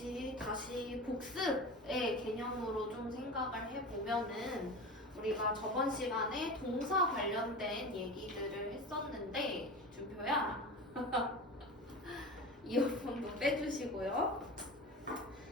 같이 다시 복습의 개념으로 좀 생각을 해보면은 우리가 저번 시간에 동사 관련된 얘기들을 했었는데 준표야 이어폰도 빼주시고요.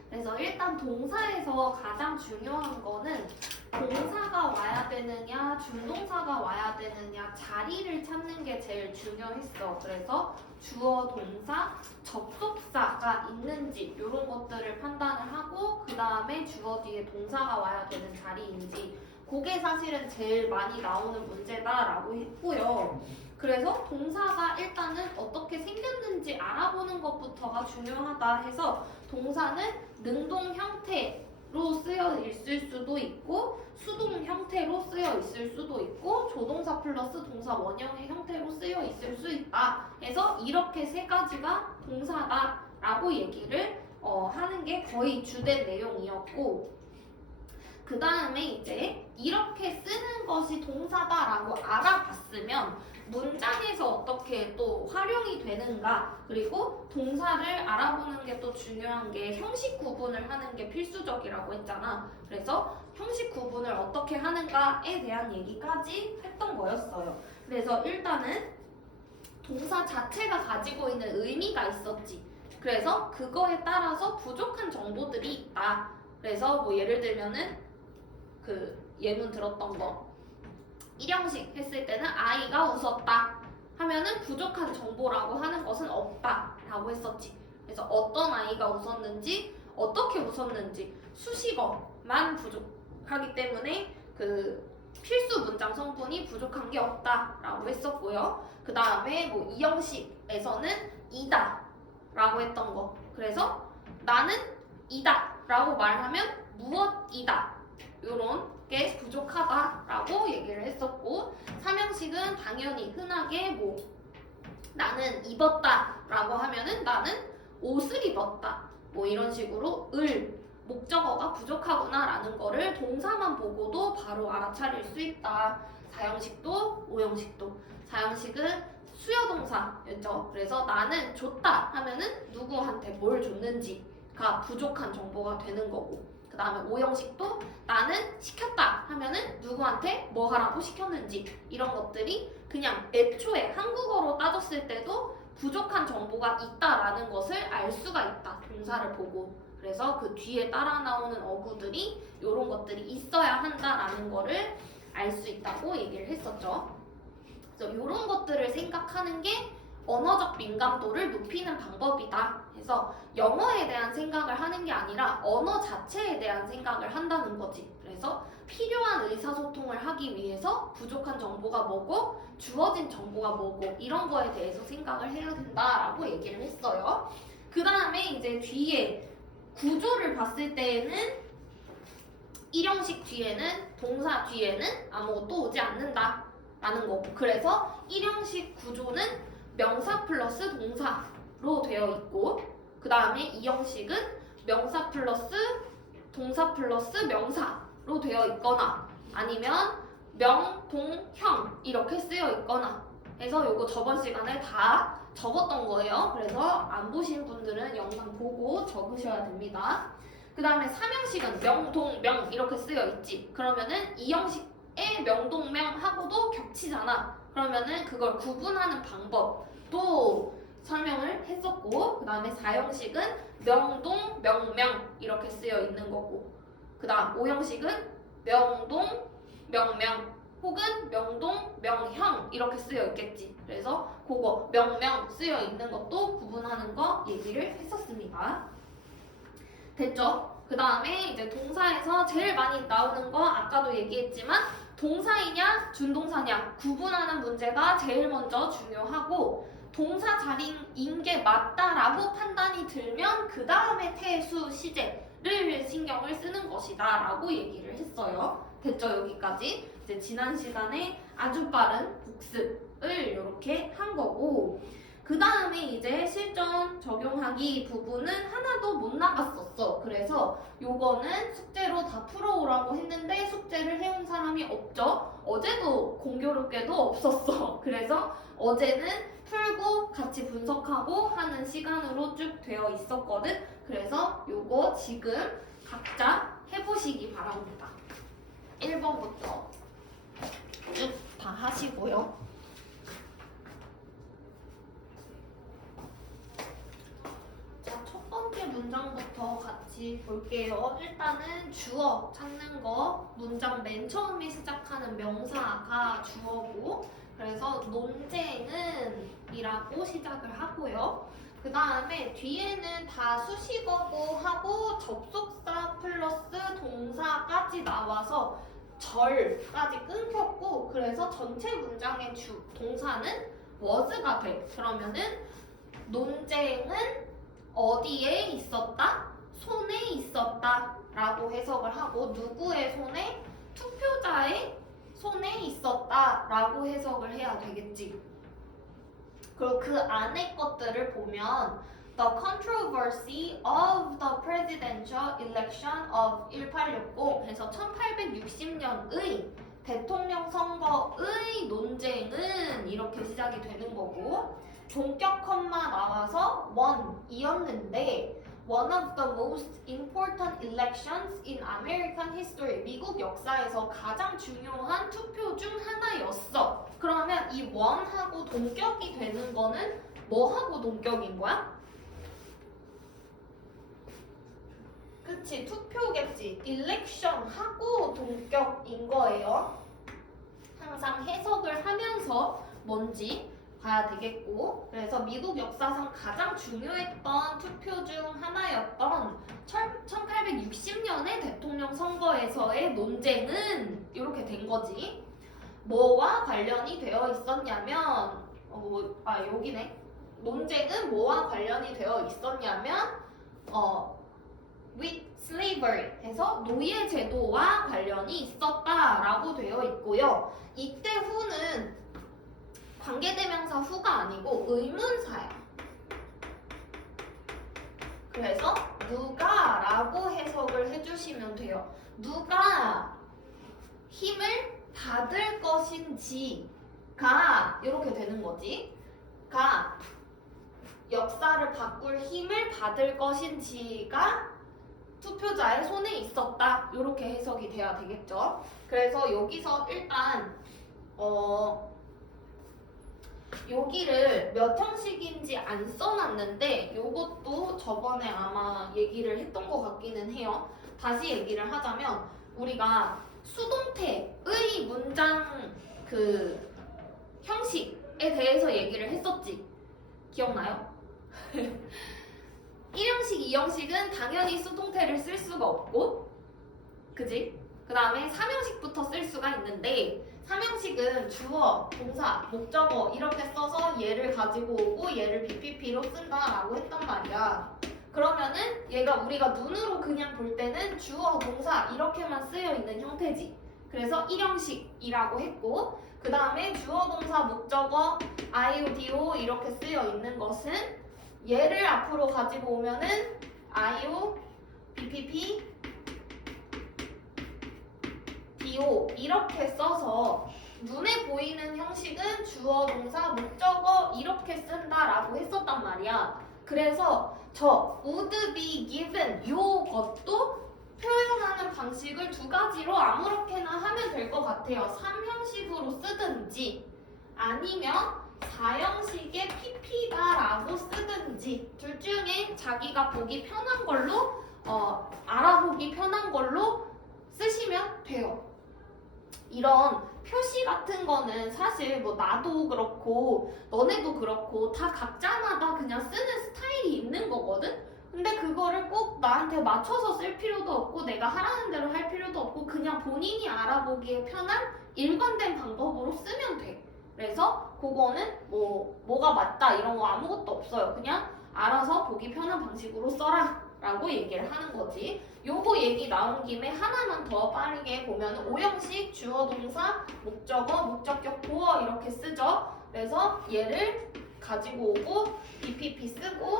그래서 일단 동사에서 가장 중요한 거는 동사가 와야 되느냐 준동사가 와야 되느냐 자리를 찾는 게 제일 중요했어. 그래서 주어, 동사, 접속사가 있는지 이런 것들을 판단을 하고 그 다음에 주어 뒤에 동사가 와야 되는 자리인지 그게 사실은 제일 많이 나오는 문제다라고 했고요. 그래서 동사가 일단은 어떻게 생겼는지 알아보는 것부터가 중요하다 해서 동사는 능동 형태로 쓰여 있을 수도 있고 수동 형태로 쓰여 있을 수도 있고 조동사 플러스 동사 원형의 형태로 쓰여 있을 수 있다 해서 이렇게 세 가지가 동사다라고 얘기를 하는 게 거의 주된 내용이었고 그 다음에 이제 이렇게 쓰는 것이 동사다라고 알아봤으면 문장에서 어떻게 또 활용이 되는가 그리고 동사를 알아보는 게 또 중요한 게 형식 구분을 하는 게 필수적이라고 했잖아. 그래서 형식 구분을 어떻게 하는가에 대한 얘기까지 했던 거였어요. 그래서 일단은 동사 자체가 가지고 있는 의미가 있었지. 그래서 그거에 따라서 부족한 정보들이 있다. 그래서 뭐 예를 들면은 그 예문 들었던 거 일형식 했을 때는 아이가 웃었다 하면은 부족한 정보라고 하는 것은 없다 라고 했었지. 그래서 어떤 아이가 웃었는지 어떻게 웃었는지 수식어만 부족하기 때문에 그 필수 문장 성분이 부족한 게 없다 라고 했었고요. 그 다음에 뭐 이형식에서는 이다 라고 했던 거. 그래서 나는 이다 라고 말하면 무엇이다 요런 게 부족하다라고 얘기를 했었고 삼형식은 당연히 흔하게 뭐 나는 입었다라고 하면은 나는 옷을 입었다 뭐 이런 식으로 목적어가 부족하구나라는 거를 동사만 보고도 바로 알아차릴 수 있다. 사형식도 오형식도 사형식은 수요동사였죠. 그래서 나는 줬다 하면은 누구한테 뭘 줬는지가 부족한 정보가 되는 거고 그 다음에 오형식도 나는 시켰다 하면은 누구한테 뭐 하라고 시켰는지 이런 것들이 그냥 애초에 한국어로 따졌을 때도 부족한 정보가 있다라는 것을 알 수가 있다. 동사를 보고. 그래서 그 뒤에 따라 나오는 어구들이 이런 것들이 있어야 한다라는 거를 알 수 있다고 얘기를 했었죠. 그래서 이런 것들을 생각하는 게 언어적 민감도를 높이는 방법이다. 그래서 영어에 대한 생각을 하는 게 아니라 언어 자체에 대한 생각을 한다는 거지. 그래서 필요한 의사소통을 하기 위해서 부족한 정보가 뭐고 주어진 정보가 뭐고 이런 거에 대해서 생각을 해야 된다라고 얘기를 했어요. 그 다음에 이제 뒤에 구조를 봤을 때에는 일형식 뒤에는 동사 뒤에는 아무것도 오지 않는다 라는 거고 그래서 일형식 구조는 명사 플러스 동사로 되어 있고 그 다음에 이형식은 명사 플러스 동사 플러스 명사로 되어 있거나 아니면 명, 동, 형 이렇게 쓰여 있거나 해서 요거 저번 시간에 다 적었던 거예요. 그래서 안 보신 분들은 영상 보고 적으셔야 됩니다. 그 다음에 삼형식은 명, 동, 명 이렇게 쓰여 있지. 그러면은 이형식의 명, 동, 명하고도 겹치잖아. 그러면은 그걸 구분하는 방법도 설명을 했었고 그 다음에 사형식은 명동, 명명 이렇게 쓰여 있는 거고 그 다음 오형식은 명동, 명명 혹은 명동, 명형 이렇게 쓰여 있겠지. 그래서 그거 명명 쓰여 있는 것도 구분하는 거 얘기를 했었습니다. 됐죠? 그 다음에 이제 동사에서 제일 많이 나오는 거 아까도 얘기했지만 동사이냐 준동사냐 구분하는 문제가 제일 먼저 중요하고 동사 자리인 게 맞다라고 판단이 들면 그 다음에 태수, 시제를 신경을 쓰는 것이다 라고 얘기를 했어요. 됐죠? 여기까지. 이제 지난 시간에 아주 빠른 복습을 이렇게 한 거고 그 다음에 이제 실전 적용하기 부분은 하나도 못 나갔었어. 그래서 요거는 숙제로 다 풀어오라고 했는데 숙제를 해온 사람이 없죠. 어제도 공교롭게도 없었어. 그래서 어제는 풀고 같이 분석 분석하고 하는 시간으로 쭉 되어 있었거든. 그래서 요거 지금 각자 해보시기 바랍니다. 1번부터 쭉 다 하시고요. 자, 첫 번째 문장부터 같이 볼게요. 일단은 주어 찾는 거, 문장 맨 처음에 시작하는 명사가 주어고, 그래서 논쟁은 이라고 시작을 하고요. 그 다음에 뒤에는 다 수식어고 하고 접속사 플러스 동사까지 나와서 절까지 끊겼고, 그래서 전체 문장의 동사는 was가 돼. 그러면은 논쟁은 어디에 있었다? 손에 있었다 라고 해석을 하고, 누구의 손에? 투표자의 손에 있었다 라고 해석을 해야 되겠지. 그리고 그 안에 것들을 보면 The controversy of the presidential election of 1860 해서 1860년의 대통령 선거의 논쟁은 이렇게 시작이 되는 거고, 본격 컴마 나와서 one이었는데 one of the most important elections in American history, 미국 역사에서 가장 중요한 투표 중 하나였어. 그러면 이 one하고 동격이 되는 거는 뭐하고 동격인 거야? 그치, 투표겠지. election하고 동격인 거예요. 항상 해석을 하면서 뭔지 봐야 되겠고, 그래서 미국 역사상 가장 중요했던 투표 중 하나였던 1860년의 대통령 선거에서의 논쟁은 이렇게 된 거지. 뭐와 관련이 되어 있었냐면 여기네. 논쟁은 뭐와 관련이 되어 있었냐면 with slavery 해서 노예 제도와 관련이 있었다라고 되어 있고요. 이때 후는 관계대명사 후가 아니고 의문사야. 그래서 누가라고 해석을 해주시면 돼요. 누가 힘을 받을 것인지가 이렇게 되는 거지. 가 역사를 바꿀 힘을 받을 것인지가 투표자의 손에 있었다. 이렇게 해석이 돼야 되겠죠. 그래서 여기서 일단 여기를 몇 형식인지 안 써놨는데 요것도 저번에 아마 얘기를 했던 것 같기는 해요. 다시 얘기를 하자면 우리가 수동태의 문장 그 형식에 대해서 얘기를 했었지. 기억나요? 1형식, 2형식은 당연히 수동태를 쓸 수가 없고, 그지? 그 다음에 3형식부터 쓸 수가 있는데 3형식은 주어, 동사, 목적어 이렇게 써서 얘를 가지고 오고 얘를 BPP로 쓴다라고 했단 말이야. 그러면은 얘가 우리가 눈으로 그냥 볼 때는 주어, 동사 이렇게만 쓰여 있는 형태지. 그래서 1형식이라고 했고, 그 다음에 주어, 동사, 목적어, IODO 이렇게 쓰여 있는 것은 얘를 앞으로 가지고 오면은 IO, BPP, DO 이렇게 써서 눈에 보이는 형식은 주어, 동사, 목적어 이렇게 쓴다라고 했었단 말이야. 그래서 저 would be given 요것도 표현하는 방식을 두 가지로 아무렇게나 하면 될 것 같아요. 3형식으로 쓰든지 아니면 4형식의 PP다라고 쓰든지 둘 중에 자기가 보기 편한 걸로 알아보기 편한 걸로 쓰시면 돼요. 이런 표시 같은 거는 사실 뭐 나도 그렇고 너네도 그렇고 다 각자마다 그냥 쓰는 스타일이 있는 거거든? 근데 그거를 꼭 나한테 맞춰서 쓸 필요도 없고 내가 하라는 대로 할 필요도 없고 그냥 본인이 알아보기에 편한 일관된 방법으로 쓰면 돼. 그래서 그거는 뭐가 맞다 이런 거 아무것도 없어요. 그냥 알아서 보기 편한 방식으로 써라 라고 얘기를 하는 거지. 요거 얘기 나온 김에 하나만 더 빠르게 보면 5형식 주어, 동사, 목적어, 목적격, 보어 이렇게 쓰죠. 그래서 얘를 가지고 오고 BPP 쓰고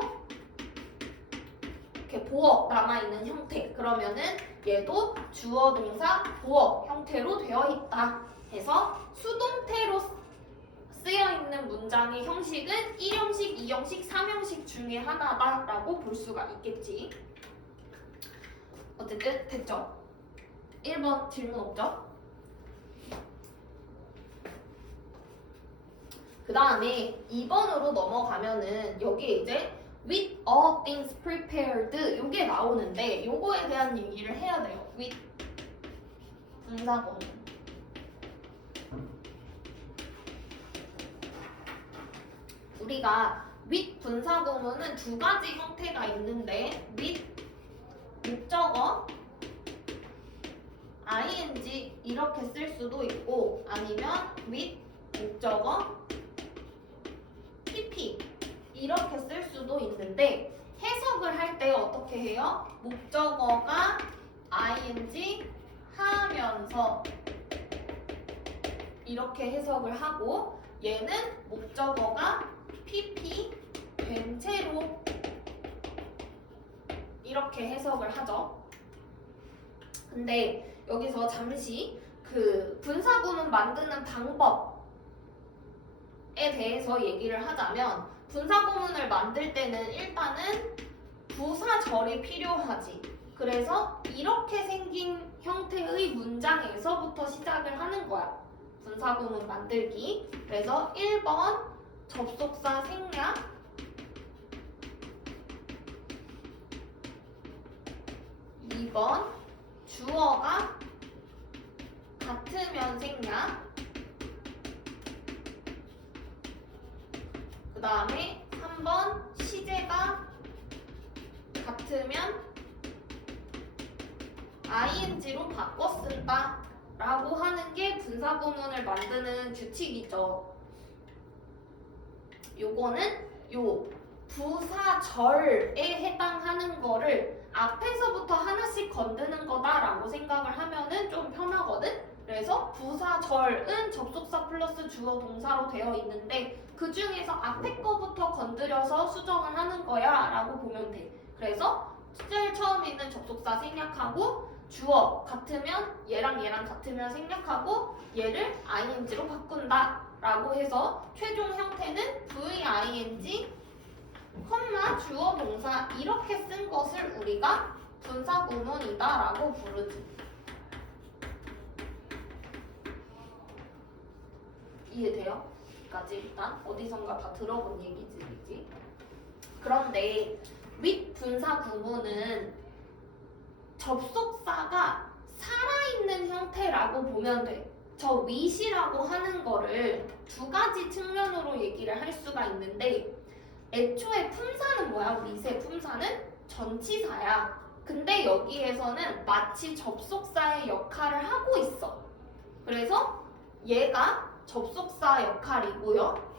이렇게 보어 남아있는 형태. 그러면은 얘도 주어, 동사, 보어 형태로 되어 있다 해서 수동태로 쓰여있는 문장의 형식은 1형식, 2형식 2형식, 3형식 중에 하나다라고 볼 수가 있겠지. 어쨌든 됐죠? 1번 질문 없죠? 그 다음에 2번으로 넘어가면은 여기에 이제 with all things prepared 요게 나오는데 요거에 대한 얘기를 해야 돼요. with 분사구문. 우리가 with 분사구문은 두 가지 형태가 있는데 with 목적어 ing 이렇게 쓸 수도 있고 아니면 with 목적어 pp 이렇게 쓸 수도 있는데 해석을 할 때 어떻게 해요? 목적어가 ing 하면서 이렇게 해석을 하고 얘는 목적어가 pp 된 채로 이렇게 해석을 하죠. 근데 여기서 잠시 그 분사구문 만드는 방법에 대해서 얘기를 하자면 분사구문을 만들 때는 일단은 부사절이 필요하지. 그래서 이렇게 생긴 형태의 문장에서부터 시작을 하는 거야. 분사구문 만들기. 그래서 1번 접속사 생략 2번 주어가 같으면 생략 그 다음에 3번 시제가 같으면 ing로 바꿔 쓴다 라고 하는 게 분사구문을 만드는 규칙이죠. 요거는 요 부사절에 해당하는 거를 앞에서부터 하나씩 건드는 거다라고 생각을 하면은 좀 편하거든? 그래서 부사절은 접속사 플러스 주어 동사로 되어 있는데 그 중에서 앞에 거부터 건드려서 수정을 하는 거야 라고 보면 돼. 그래서 제일 처음에 있는 접속사 생략하고 주어 같으면 얘랑 같으면 생략하고 얘를 ing로 바꾼다 라고 해서 최종 형태는 VING 주어 동사 이렇게 쓴 것을 우리가 분사구문이다 라고 부르지. 이해돼요? 여기까지 일단 어디선가 다 들어본 얘기지. 그런데 with 분사구문은 접속사가 살아있는 형태라고 보면 돼. 저 with이라고 하는 거를 두 가지 측면으로 얘기를 할 수가 있는데 애초에 품사는 뭐야? with의 품사는 전치사야. 근데 여기에서는 마치 접속사의 역할을 하고 있어. 그래서 얘가 접속사 역할이고요.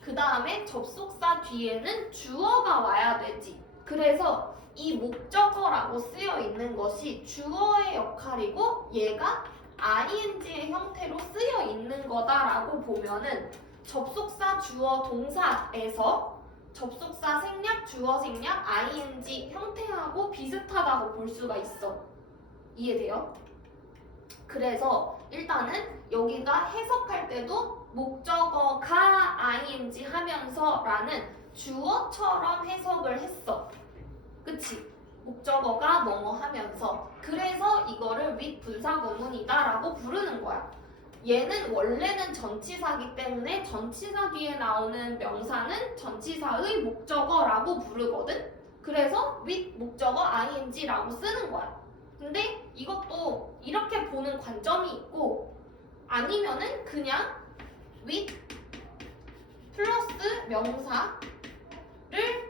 그 다음에 접속사 뒤에는 주어가 와야 되지. 그래서 이 목적어라고 쓰여 있는 것이 주어의 역할이고 얘가 ing의 형태로 쓰여 있는 거다라고 보면은 접속사 주어 동사에서 접속사 생략 주어 생략 ing 형태하고 비슷하다고 볼 수가 있어. 이해돼요? 그래서 일단은 여기가 해석할 때도 목적어가 ing 하면서 라는 주어처럼 해석을 했어. 그치? 목적어가 뭐뭐 하면서 그래서 이거를 with 분사구문이다 라고 부르는 거야. 얘는 원래는 전치사기 때문에 전치사 뒤에 나오는 명사는 전치사의 목적어라고 부르거든? 그래서 with 목적어 ing라고 쓰는 거야. 근데 이것도 이렇게 보는 관점이 있고 아니면은 그냥 with 플러스 명사를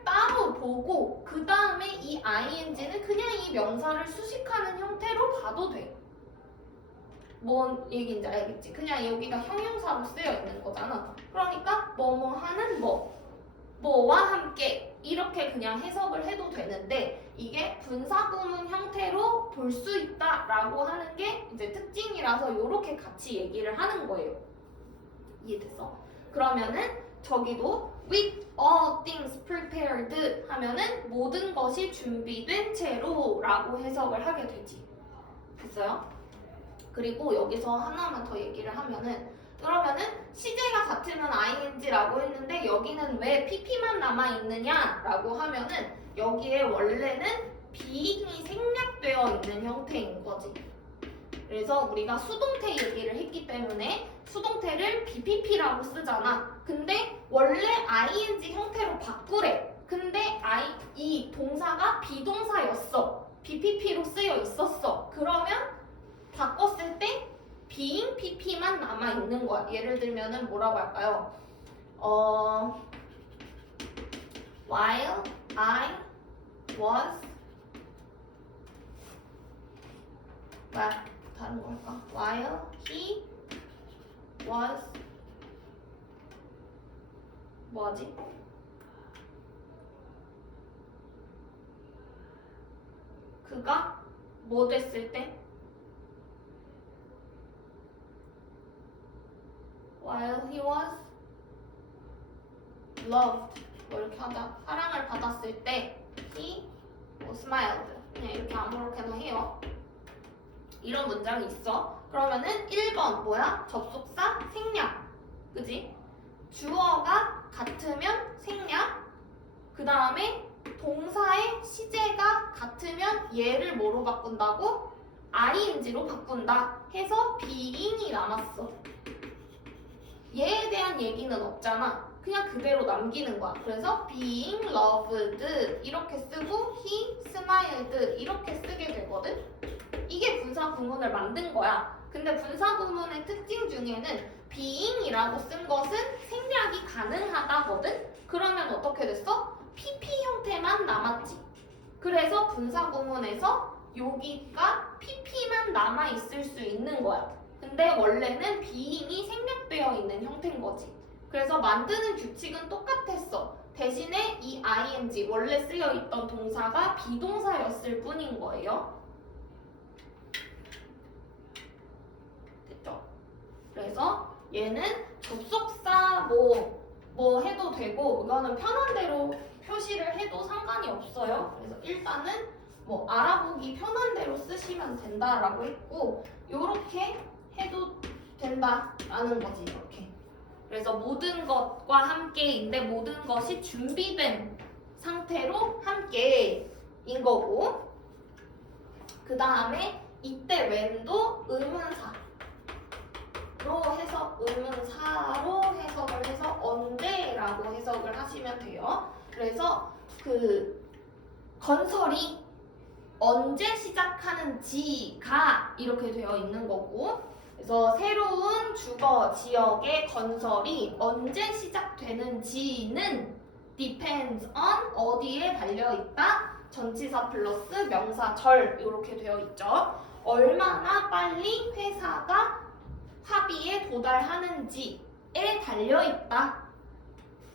따로 보고 그 다음에 이 ing는 그냥 이 명사를 수식하는 형태로 봐도 돼. 뭔 얘기인지 알겠지? 그냥 여기가 형용사로 쓰여 있는 거잖아. 그러니까 뭐뭐 하는 뭐와 함께 이렇게 그냥 해석을 해도 되는데 이게 분사구문 형태로 볼 수 있다라고 하는 게 이제 특징이라서 이렇게 같이 얘기를 하는 거예요. 이해됐어? 그러면은 저기도 with all things prepared 하면은 모든 것이 준비된 채로 라고 해석을 하게 되지. 됐어요? 그리고 여기서 하나만 더 얘기를 하면은 그러면은 시제가 같으면 ing라고 했는데 여기는 왜 pp만 남아있느냐라고 하면은 여기에 원래는 being이 생략되어 있는 형태인 거지. 그래서 우리가 수동태 얘기를 했기 때문에 수동태를 BPP라고 쓰잖아. 근데 원래 ing 형태로 바꾸래. 근데 이 동사가 비동사였어. BPP로 쓰여 있었어. 그러면 바꿨을 때 being pp만 남아 있는 거야. 예를 들면은 뭐라고 할까요? While I was 다른 거 할까? While he was 뭐지? 그가 뭐 됐을 때? While he was loved 뭐 이렇게 하자. 사랑을 받았을 때 he smiled. 그냥 이렇게 아무렇게나 해요. 이런 문장이 있어. 그러면은 1번 뭐야? 접속사 생략. 그지? 주어가 같으면 생략. 그 다음에 동사의 시제가 같으면 얘를 뭐로 바꾼다고? ing로 바꾼다 해서 being이 남았어. 얘에 대한 얘기는 없잖아. 그냥 그대로 남기는 거야. 그래서 being loved 이렇게 쓰고 he smiled 이렇게 쓰게 되거든. 이게 분사 구문을 만든 거야. 근데 분사 구문의 특징 중에는 being이라고 쓴 것은 생략이 가능하다거든. 그러면 어떻게 됐어? PP 형태만 남았지. 그래서 분사 구문에서 여기가 PP만 남아 있을 수 있는 거야. 근데 원래는 being이 생략되어 있는 형태인 거지. 그래서 만드는 규칙은 똑같았어. 대신에 이 ing 원래 쓰여 있던 동사가 비동사였을 뿐인 거예요. 됐죠? 그래서 얘는 접속사 뭐 해도 되고 이거는 편한 대로 표시를 해도 상관이 없어요. 그래서 일단은 뭐 알아보기 편한 대로 쓰시면 된다라고 했고 요렇게 해도 된다라는 거지. 이렇게. 그래서 모든 것과 함께인데 모든 것이 준비된 상태로 함께인 거고 그 다음에 이때 when도 의문사로 해석을 해서 언제라고 해석을 하시면 돼요. 그래서 그 건설이 언제 시작하는지가 이렇게 되어 있는 거고 그래서 새로운 주거 지역의 건설이 언제 시작되는지는 depends on 어디에 달려있다? 전치사 플러스 명사절 이렇게 되어 있죠. 얼마나 빨리 회사가 합의에 도달하는지에 달려있다.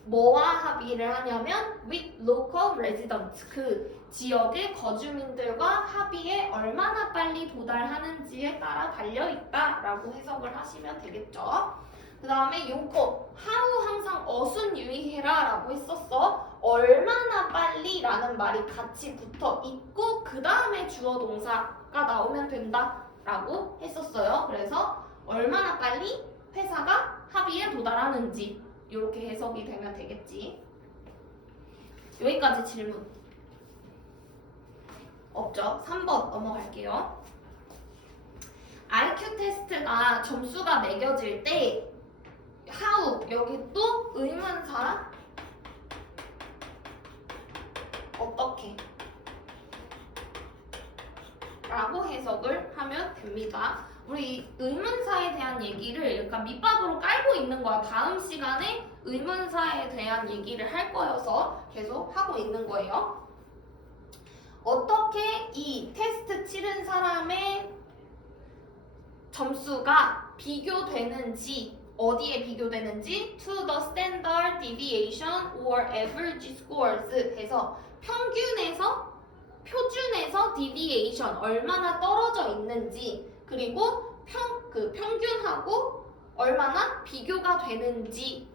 뭐와 합의를 하냐면 with local residents 그 지역의 거주민들과 합의에 얼마나 빨리 도달하는지에 따라 달려있다라고 해석을 하시면 되겠죠. 그 다음에 요거 how 항상 어순 유의해라 라고 했었어. 얼마나 빨리 라는 말이 같이 붙어 있고 그 다음에 주어 동사가 나오면 된다 라고 했었어요. 그래서 얼마나 빨리 회사가 합의에 도달하는지 이렇게 해석이 되면 되겠지. 여기까지 질문 없죠? 3번 넘어갈게요. IQ 테스트가 점수가 매겨질 때 how 여기 또 의문사 어떻게 라고 해석을 하면 됩니다. 우리 의문사에 대한 얘기를 약간 밑밥으로 깔고 있는 거야. 다음 시간에 의문사에 대한 얘기를 할 거여서 계속 하고 있는 거예요. 어떻게 이 테스트 치른 사람의 점수가 비교되는지 어디에 비교되는지 to the standard deviation or average scores 해서 표준에서 deviation 얼마나 떨어져 있는지 그리고 평균하고 얼마나 비교가 되는지가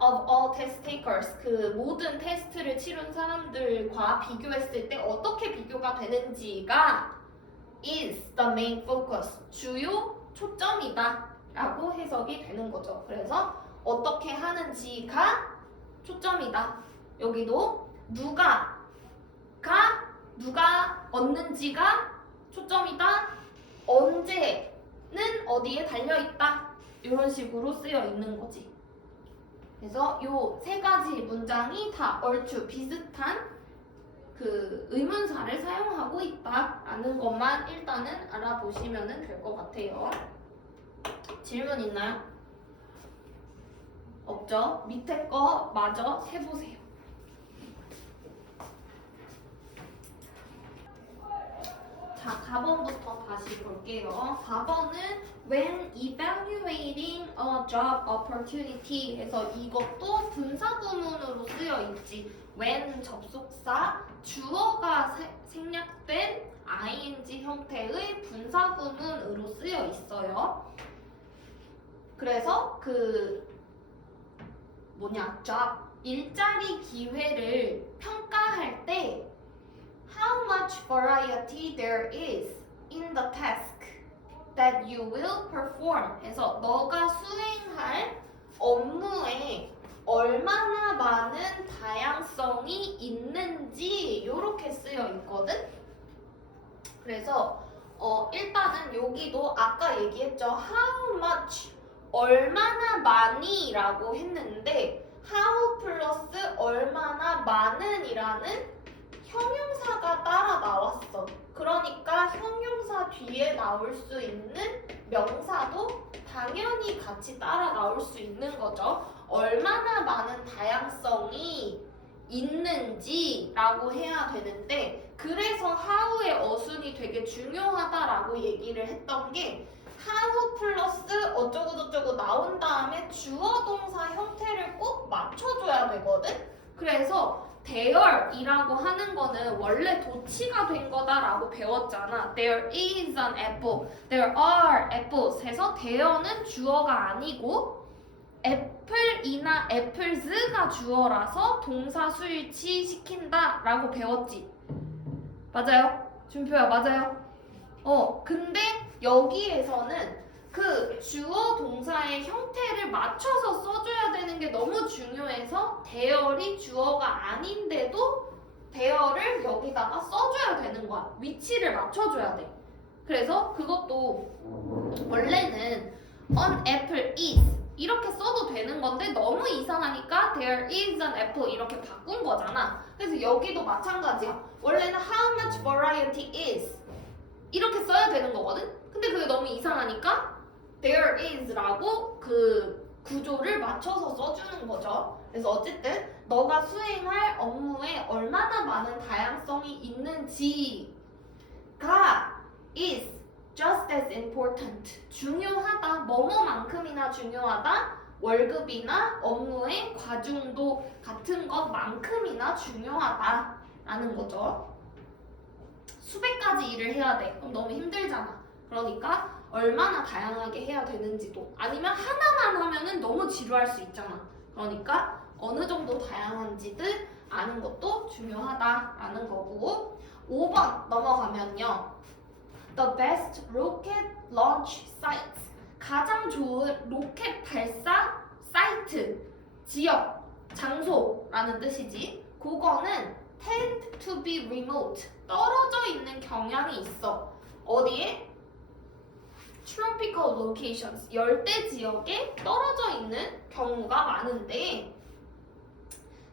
of all test takers 그 모든 테스트를 치른 사람들과 비교했을 때 어떻게 비교가 되는지가 is the main focus 주요 초점이다 라고 해석이 되는 거죠. 그래서 어떻게 하는지가 초점이다. 여기도 누가 얻는지가 초점이다. 언제는 어디에 달려있다. 이런 식으로 쓰여 있는 거지. 그래서 요 세 가지 문장이 다 얼추 비슷한 그 의문사를 사용하고 있다라는 것만 일단은 알아보시면 될 것 같아요. 질문 있나요? 없죠? 밑에 거 마저 해보세요. 자, 4번부터 다시 볼게요. 4번은 when evaluating a job opportunity 해서 이것도 분사구문으로 쓰여 있지. when 접속사, 주어가 생략된 ing 형태의 분사구문으로 쓰여 있어요. 그래서 job, 일자리 기회를 평가할 때 how much variety there is in the task that you will perform 해서 너가 수행할 업무에 얼마나 많은 다양성이 있는지 이렇게 쓰여 있거든. 그래서 일단은 여기도 아까 얘기했죠. how much 얼마나 많이 라고 했는데 how 플러스 얼마나 많은 이라는 형용사가 따라 나왔어. 그러니까 형용사 뒤에 나올 수 있는 명사도 당연히 같이 따라 나올 수 있는 거죠. 얼마나 많은 다양성이 있는지라고 해야 되는데 그래서 how의 어순이 되게 중요하다라고 얘기를 했던 게 how 플러스 어쩌고저쩌고 나온 다음에 주어 동사 형태를 꼭 맞춰줘야 되거든? 그래서 there이라고 하는 거는 원래 도치가 된 거다라고 배웠잖아. There is an apple. There are apples 해서 there는 주어가 아니고 apple이나 apples가 주어라서 동사 수일치 시킨다 라고 배웠지. 맞아요? 준표야 맞아요? 근데 여기에서는 그 주어 동사의 형태를 맞춰서 써줘야 되는 게 너무 중요해서 there이 주어가 아닌데도 there를 여기다가 써줘야 되는 거야. 위치를 맞춰줘야 돼. 그래서 그것도 원래는 an apple is 이렇게 써도 되는 건데 너무 이상하니까 there is an apple 이렇게 바꾼 거잖아. 그래서 여기도 마찬가지야. 원래는 how much variety is 이렇게 써야 되는 거거든? 근데 그게 너무 이상하니까 there is라고 그 구조를 맞춰서 써주는 거죠. 그래서 어쨌든 너가 수행할 업무에 얼마나 많은 다양성이 있는지가 is just as important. 중요하다. 뭐뭐만큼이나 중요하다. 월급이나 업무의 과중도 같은 것만큼이나 중요하다라는 거죠. 수백 가지 일을 해야 돼. 그럼 너무 힘들잖아. 그러니까 얼마나 다양하게 해야 되는지도 아니면 하나만 하면은 너무 지루할 수 있잖아. 그러니까 어느 정도 다양한지를 아는 것도 중요하다라는 거고 5번 넘어가면요. The best rocket launch site 가장 좋은 로켓 발사 사이트 지역 장소라는 뜻이지. 그거는 tend to be remote 떨어져 있는 경향이 있어. 어디에? tropical locations 열대 지역에 떨어져 있는 경우가 많은데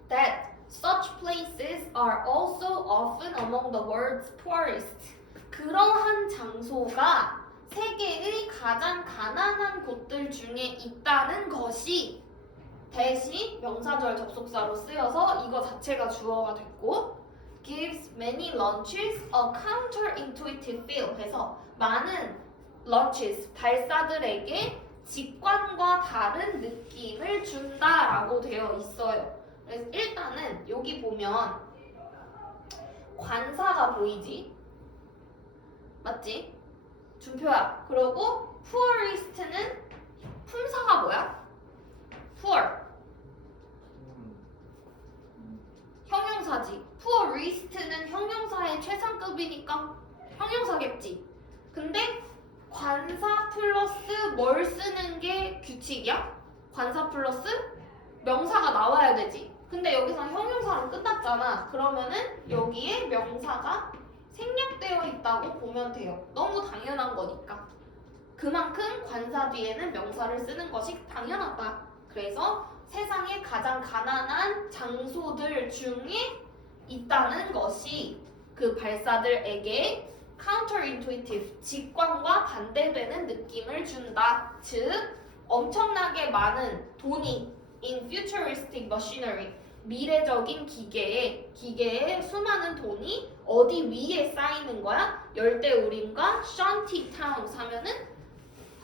that such places are also often among the world's poorest 그러한 장소가 세계의 가장 가난한 곳들 중에 있다는 것이 대신 명사절 접속사로 쓰여서 이거 자체가 주어가 됐고 gives many launches a counterintuitive feel 해서 많은 launches, 발사들에게 직관과 다른 느낌을 준다라고 되어 있어요. 그래서 일단은 여기 보면 관사가 보이지? 맞지? 준표야. 그리고 poorest는 품사가 뭐야? poor. 형용사지. poorest는 형용사의 최상급이니까 형용사겠지. 근데 관사 플러스 뭘 쓰는 게 규칙이야? 관사 플러스 명사가 나와야 되지. 근데 여기서 형용사로 끝났잖아. 그러면은 여기에 명사가 생략되어 있다고 보면 돼요. 너무 당연한 거니까. 그만큼 관사 뒤에는 명사를 쓰는 것이 당연하다. 그래서 세상에 가장 가난한 장소들 중에 있다는 것이 그 발사들에게 counterintuitive, 직관과 반대되는 느낌을 준다. 즉, 엄청나게 많은 돈이 in futuristic machinery, 미래적인 기계에 수많은 돈이 어디 위에 쌓이는 거야? 열대우림과 샨티타운 사면은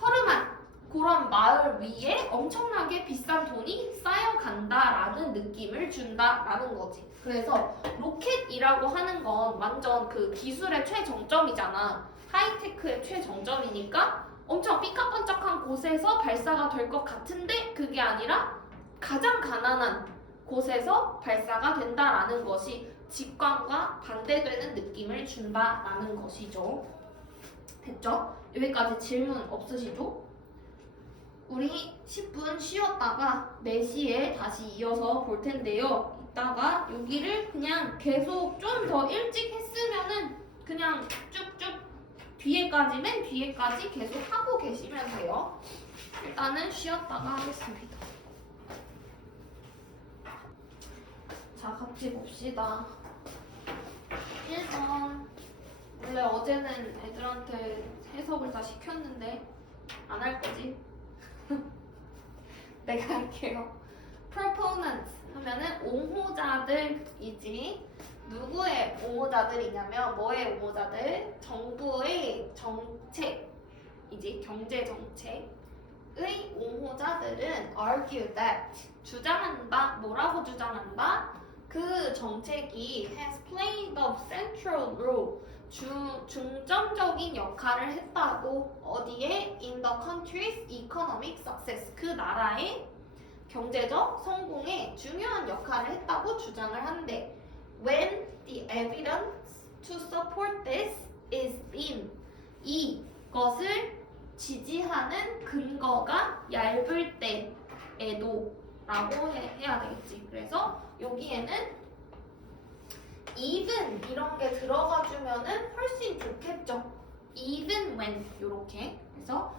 허름한 그런 마을 위에 엄청나게 비싼 돈이 쌓여간다라는 느낌을 준다라는 거지. 그래서 로켓이라고 하는 건 완전 그 기술의 최정점이잖아. 하이테크의 최정점이니까 엄청 삐까뻔쩍한 곳에서 발사가 될 것 같은데 그게 아니라 가장 가난한 곳에서 발사가 된다라는 것이 직관과 반대되는 느낌을 준다라는 것이죠. 됐죠? 여기까지 질문 없으시죠? 우리 10분 쉬었다가 4시에 다시 이어서 볼 텐데요. 이따가 여기를 그냥 계속 좀 더 일찍 했으면은 그냥 쭉쭉 맨 뒤에까지 계속 하고 계시면 돼요. 일단은 쉬었다가 하겠습니다. 자, 같이 봅시다. 1번. 원래 어제는 애들한테 해석을 다 시켰는데 안 할 거지? 내가 할게요. proponent 하면은 옹호자들이지. 누구의 옹호자들이냐면 뭐의 옹호자들? 정부의 정책이지. 경제 정책의 옹호자들은 argue that 주장한다. 뭐라고 주장한다? 그 정책이 has played a central role. 중점적인 역할을 했다고. 어디에? In the country's economic success. 그 나라의 경제적 성공에 중요한 역할을 했다고 주장을 한대. When the evidence to support this is thin. 이것을 지지하는 근거가 얇을 때에도 라고 해야 되겠지. 그래서 여기에는 even 이런 게 들어가 주면은 훨씬 좋겠죠. even when 요렇게. 그래서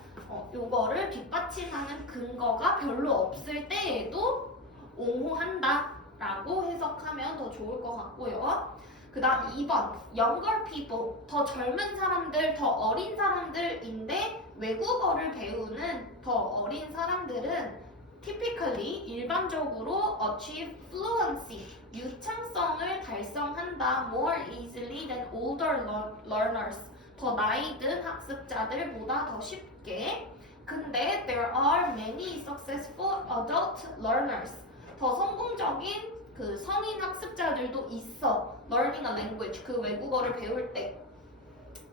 요거를 뒷받침하는 근거가 별로 없을 때에도 옹호한다 라고 해석하면 더 좋을 것 같고요. 그 다음 2번 younger people, 더 젊은 사람들, 더 어린 사람들인데 외국어를 배우는 더 어린 사람들은 typically 일반적으로 achieve fluency, 유창성을 달성한다 more easily than older learners, 더 나이 든 학습자들보다 더 쉽게. 근데 there are many successful adult learners, 더 성공적인 그 성인 학습자들도 있어. learning a language, 그 외국어를 배울 때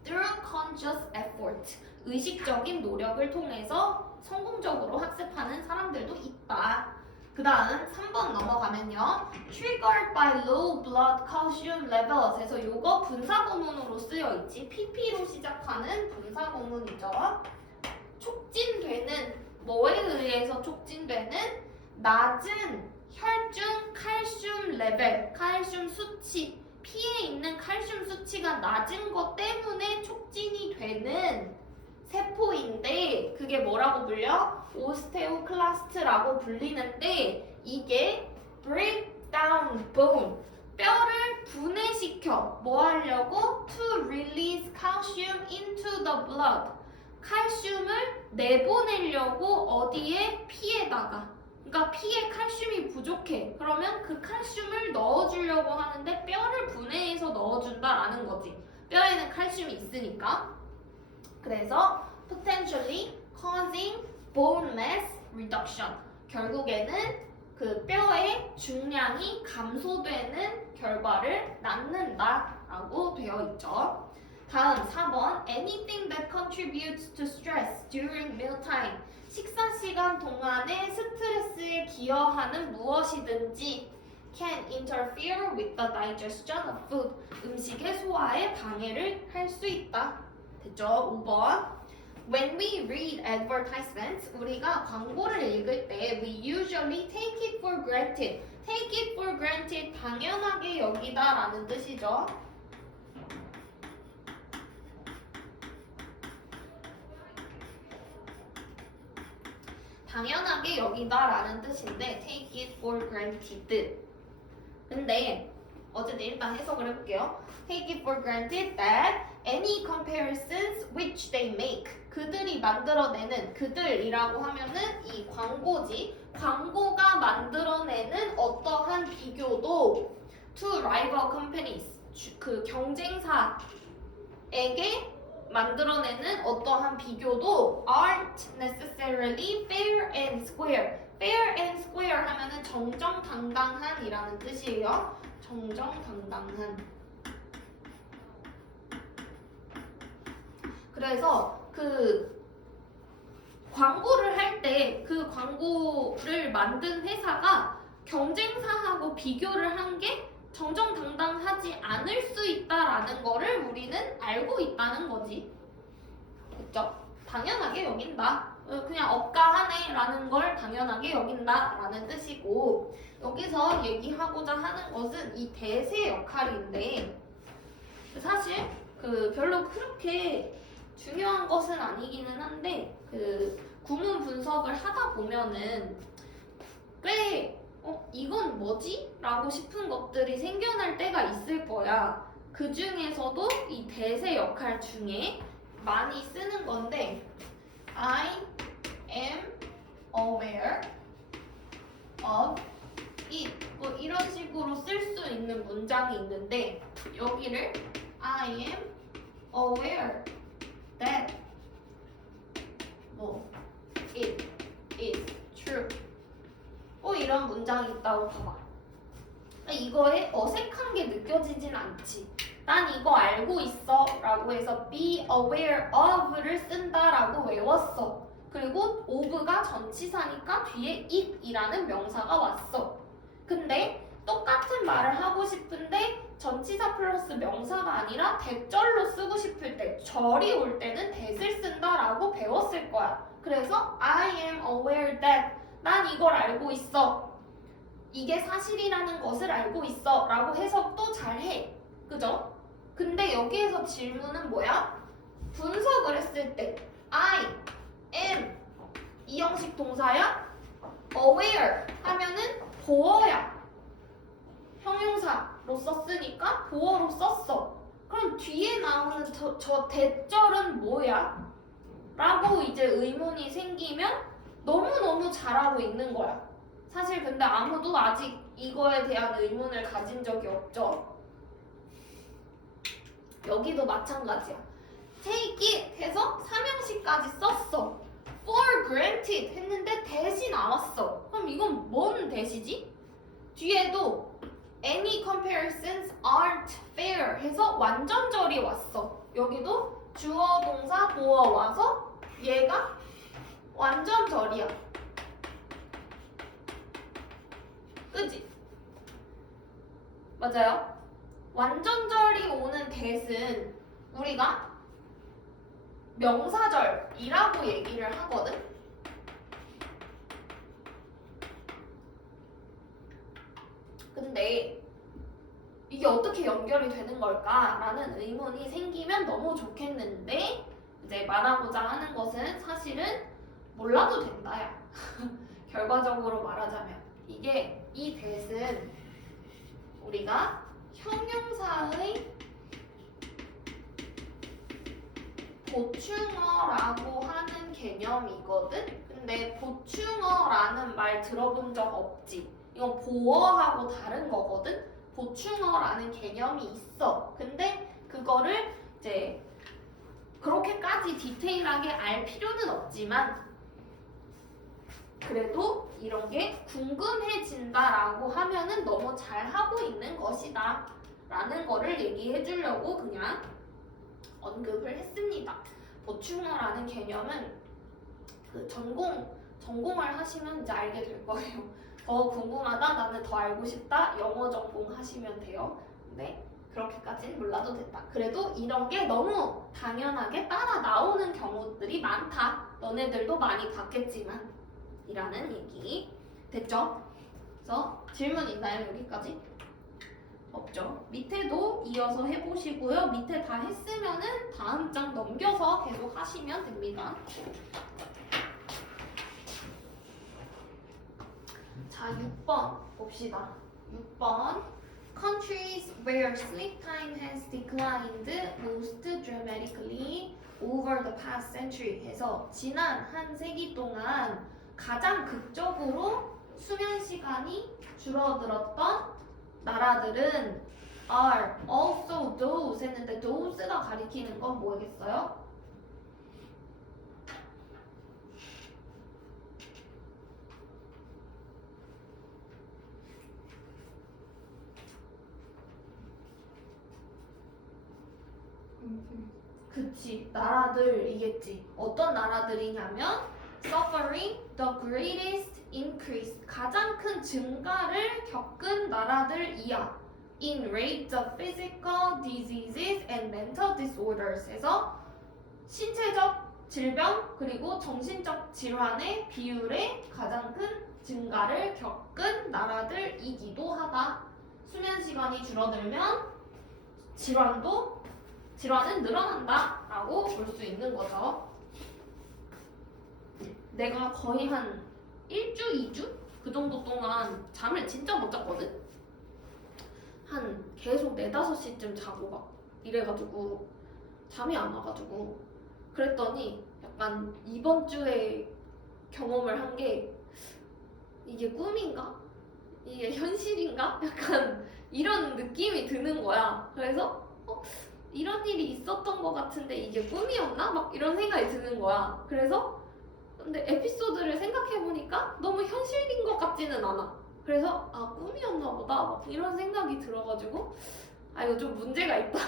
through conscious effort, 의식적인 노력을 통해서 성공적으로 학습하는 사람들도 있다. 그 다음 3번 넘어가면요. triggered by low blood calcium levels 에서 요거 분사구문으로 쓰여있지. pp로 시작하는 분사구문이죠. 촉진되는, 뭐에 의해서 촉진되는? 낮은 혈중 칼슘 레벨, 칼슘 수치, 피에 있는 칼슘 수치가 낮은 것 때문에 촉진이 되는 세포인데 그게 뭐라고 불려? 오스테오클라스트라고 불리는데 이게 break down bone, 뼈를 분해시켜. 뭐 하려고? To release calcium into the blood, 칼슘을 내보내려고. 어디에? 피에다가. 그러니까 피에 칼슘이 부족해. 그러면 그 칼슘을 넣어주려고 하는데 뼈를 분해해서 넣어준다라는 거지. 뼈에는 칼슘이 있으니까. 그래서 potentially causing bone mass reduction, 결국에는 그 뼈의 중량이 감소되는 결과를 낳는다라고 되어 있죠. 다음 4번 anything that contributes to stress during mealtime, 식사 시간 동안에 스트레스에 기여하는 무엇이든지 can interfere with the digestion of food, 음식의 소화에 방해를 할 수 있다. 됐죠? 5번 When we read advertisements, 우리가 광고를 읽을 때 we usually take it for granted. Take it for granted, 당연하게 여기다 라는 뜻이죠. 당연하게 여기다 라는 뜻인데 take it for granted. 근데 어쨌든 일단 해석을 해볼게요. Take it for granted that any comparisons which they make, 그들이 만들어내는, 그들이라고 하면은 이 광고지, 광고가 만들어내는 어떠한 비교도 to rival companies, 그 경쟁사에게 만들어내는 어떠한 비교도 aren't necessarily fair and square. fair and square 하면은 정정당당한이라는 뜻이에요. 정정당당한. 그래서 그 광고를 할 때 그 광고를 만든 회사가 경쟁사하고 비교를 한 게 정정당당하지 않을 수 있다라는 거를 우리는 알고 있다는 거지. 그쵸? 당연하게 여긴다. 그냥 억가하네라는 걸 당연하게 여긴다라는 뜻이고, 여기서 얘기하고자 하는 것은 이 대세 역할인데, 사실 그 별로 그렇게 중요한 것은 아니기는 한데, 그 구문 분석을 하다 보면은 꽤 이건 뭐지? 라고 싶은 것들이 생겨날 때가 있을 거야. 그 중에서도 이 대세 역할 중에 많이 쓰는 건데 I am aware of it, 뭐 이런 식으로 쓸 수 있는 문장이 있는데 여기를 I am aware that 뭐 it is true, 이런 문장이 있다고 봐봐. 이거에 어색한 게 느껴지진 않지. 난 이거 알고 있어 라고 해서 be aware of를 쓴다라고 외웠어. 그리고 of가 전치사니까 뒤에 it이라는 명사가 왔어. 근데 똑같은 말을 하고 싶은데 전치사 플러스 명사가 아니라 대절로 쓰고 싶을 때, 절이 올 때는 that을 쓴다라고 배웠을 거야. 그래서 I am aware that, 난 이걸 알고 있어, 이게 사실이라는 것을 알고 있어 라고 해석도 잘해. 그죠? 근데 여기에서 질문은 뭐야? 분석을 했을 때 I am 이 형식 동사야? aware 하면은 보어야. 형용사로 썼으니까 보어로 썼어. 그럼 뒤에 나오는 저 대절은 뭐야? 라고 이제 의문이 생기면 너무너무 잘하고 있는 거야. 사실 근데 아무도 아직 이거에 대한 의문을 가진 적이 없죠. 여기도 마찬가지야. take it 해서 삼형식까지 썼어. for granted 했는데 that이 나왔어. 그럼 이건 뭔 that이지? 뒤에도 any comparisons aren't fair 해서 완전절이 왔어. 여기도 주어 동사 보어 와서 얘가 완전절이야. 그지? 맞아요? 완전절이 오는 that은 우리가 명사절이라고 얘기를 하거든? 근데 이게 어떻게 연결이 되는 걸까? 라는 의문이 생기면 너무 좋겠는데 이제 말하고자 하는 것은 사실은 몰라도 된다야. 결과적으로 말하자면 이게 이 that은 우리가 형용사의 보충어라고 하는 개념이거든? 근데 보충어라는 말 들어본 적 없지? 이건 보어하고 다른 거거든? 보충어라는 개념이 있어. 근데 그거를 이제 그렇게까지 디테일하게 알 필요는 없지만 그래도 이런 게 궁금해진다라고 하면은 너무 잘하고 있는 것이다 라는 거를 얘기해 주려고 그냥 언급을 했습니다. 보충어라는 개념은 그 전공을 하시면 이제 알게 될 거예요. 더 궁금하다, 나는 더 알고 싶다, 영어 전공 하시면 돼요. 네. 그렇게까지는 몰라도 된다. 그래도 이런 게 너무 당연하게 따라 나오는 경우들이 많다. 너네들도 많이 봤겠지만 이라는 얘기. 됐죠? 그래서 질문 있나요? 여기까지? 없죠. 밑에도 이어서 해보시고요. 밑에 다 했으면은 다음 장 넘겨서 계속 하시면 됩니다. 자, 6번 봅시다. 6번 Countries where sleep time has declined most dramatically over the past century 해서 지난 한 세기 동안 가장 극적으로 수면 시간이 줄어들었던 나라들은 are also those 했는데 those가 가리키는 건 뭐겠어요? 그치, 나라들이겠지. 어떤 나라들이냐면 suffering the greatest increase 가장 큰 증가를 겪은 나라들이야. in rates of physical diseases and mental disorders 해서 신체적 질병 그리고 정신적 질환의 비율에 가장 큰 증가를 겪은 나라들이기도 하다. 수면 시간이 줄어들면 질환은 늘어난다 라고 볼 수 있는 거죠. 내가 거의 한 1주, 2주? 그 정도 동안 잠을 진짜 못 잤거든? 한 계속 4, 5시쯤 자고 막 이래가지고 잠이 안 와가지고 그랬더니 약간 이번 주에 경험을 한 게 이게 꿈인가? 이게 현실인가? 약간 이런 느낌이 드는 거야. 그래서 이런 일이 있었던 것 같은데 이게 꿈이었나? 막 이런 생각이 드는 거야. 그래서 근데 에피소드를 생각해보니까 너무 현실인 것 같지는 않아. 그래서 아 꿈이었나 보다 막 이런 생각이 들어가지고 아 이거 좀 문제가 있다.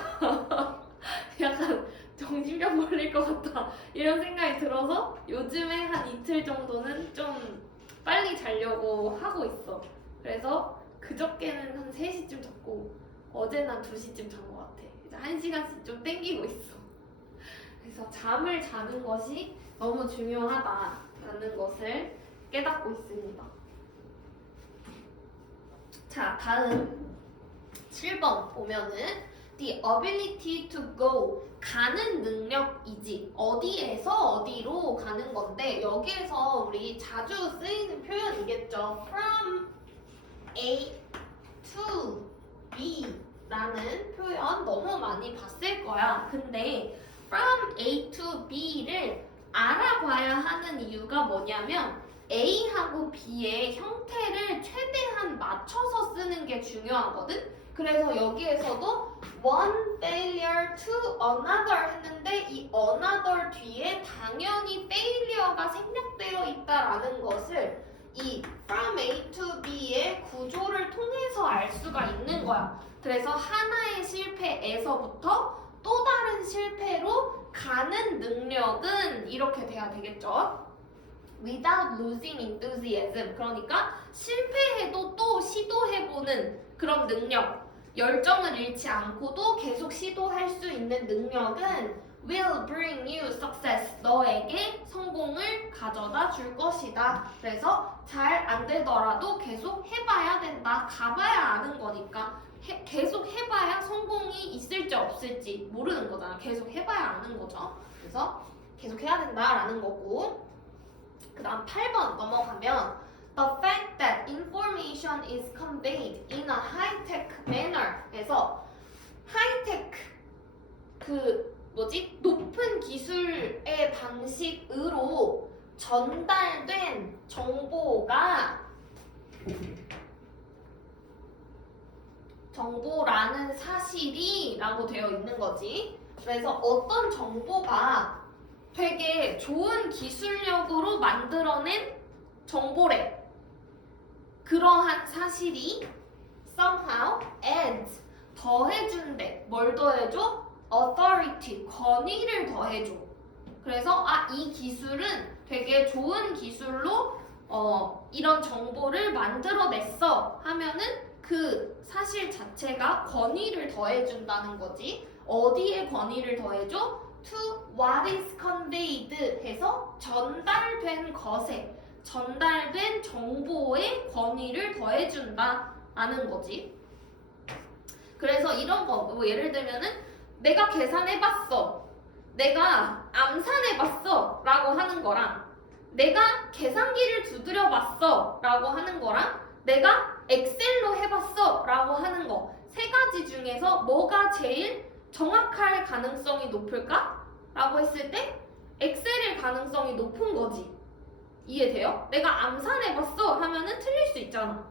약간 정신병 걸릴 것 같다 이런 생각이 들어서 요즘에 한 이틀 정도는 좀 빨리 자려고 하고 있어. 그래서 그저께는 한 3시쯤 잤고 어제는 한 2시쯤 잔 것 같아. 이제 1시간씩 좀 땡기고 있어. 그래서 잠을 자는 것이 너무 중요하다라는 것을 깨닫고 있습니다. 자, 다음 7번 보면은 the ability to go 가는 능력이지 어디에서 어디로 가는 건데 여기에서 우리 자주 쓰이는 표현이겠죠. From A to B 라는 표현 너무 많이 봤을 거야. 근데 from A to B를 알아봐야 하는 이유가 뭐냐면 A하고 B의 형태를 최대한 맞춰서 쓰는 게 중요하거든. 그래서 여기에서도 one failure to another 했는데 이 another 뒤에 당연히 failure가 생략되어 있다라는 것을 이 from A to B의 구조를 통해서 알 수가 있는 거야. 그래서 하나의 실패에서부터 또 다른 실패로 가는 능력은 이렇게 돼야 되겠죠. Without losing enthusiasm. 그러니까 실패해도 또 시도해보는 그런 능력. 열정을 잃지 않고도 계속 시도할 수 있는 능력은 will bring you success. 너에게 성공을 가져다 줄 것이다. 그래서 잘 안 되더라도 계속 해봐야 된다. 가봐야 아는 거니까. 계속 해봐야 성공이 있을지 없을지 모르는 거잖아. 계속 해봐야 아는 거죠. 그래서 계속 해야 된다라는 거고. 그 다음 8번 넘어가면 The fact that information is conveyed in a high-tech manner 에서 high-tech 높은 기술의 방식으로 전달된 정보라는 사실이 라고 되어 있는 거지. 그래서 어떤 정보가 되게 좋은 기술력으로 만들어낸 정보래. 그러한 사실이 somehow adds 더해준대. 뭘 더해줘? authority, 권위를 더해줘. 그래서 이 기술은 되게 좋은 기술로 이런 정보를 만들어냈어 하면은 그 사실 자체가 권위를 더해준다는 거지. 어디에 권위를 더해줘? To what is conveyed 해서 전달된 것에, 전달된 정보에 권위를 더해준다 라는 거지. 그래서 이런 거, 뭐 예를 들면은 내가 계산해봤어, 내가 암산해봤어 라고 하는 거랑, 내가 계산기를 두드려봤어 라고 하는 거랑, 내가 엑셀로 해봤어 라고 하는 거, 세 가지 중에서 뭐가 제일 정확할 가능성이 높을까? 라고 했을 때 엑셀일 가능성이 높은 거지. 이해돼요? 내가 암산해봤어 하면은 틀릴 수 있잖아.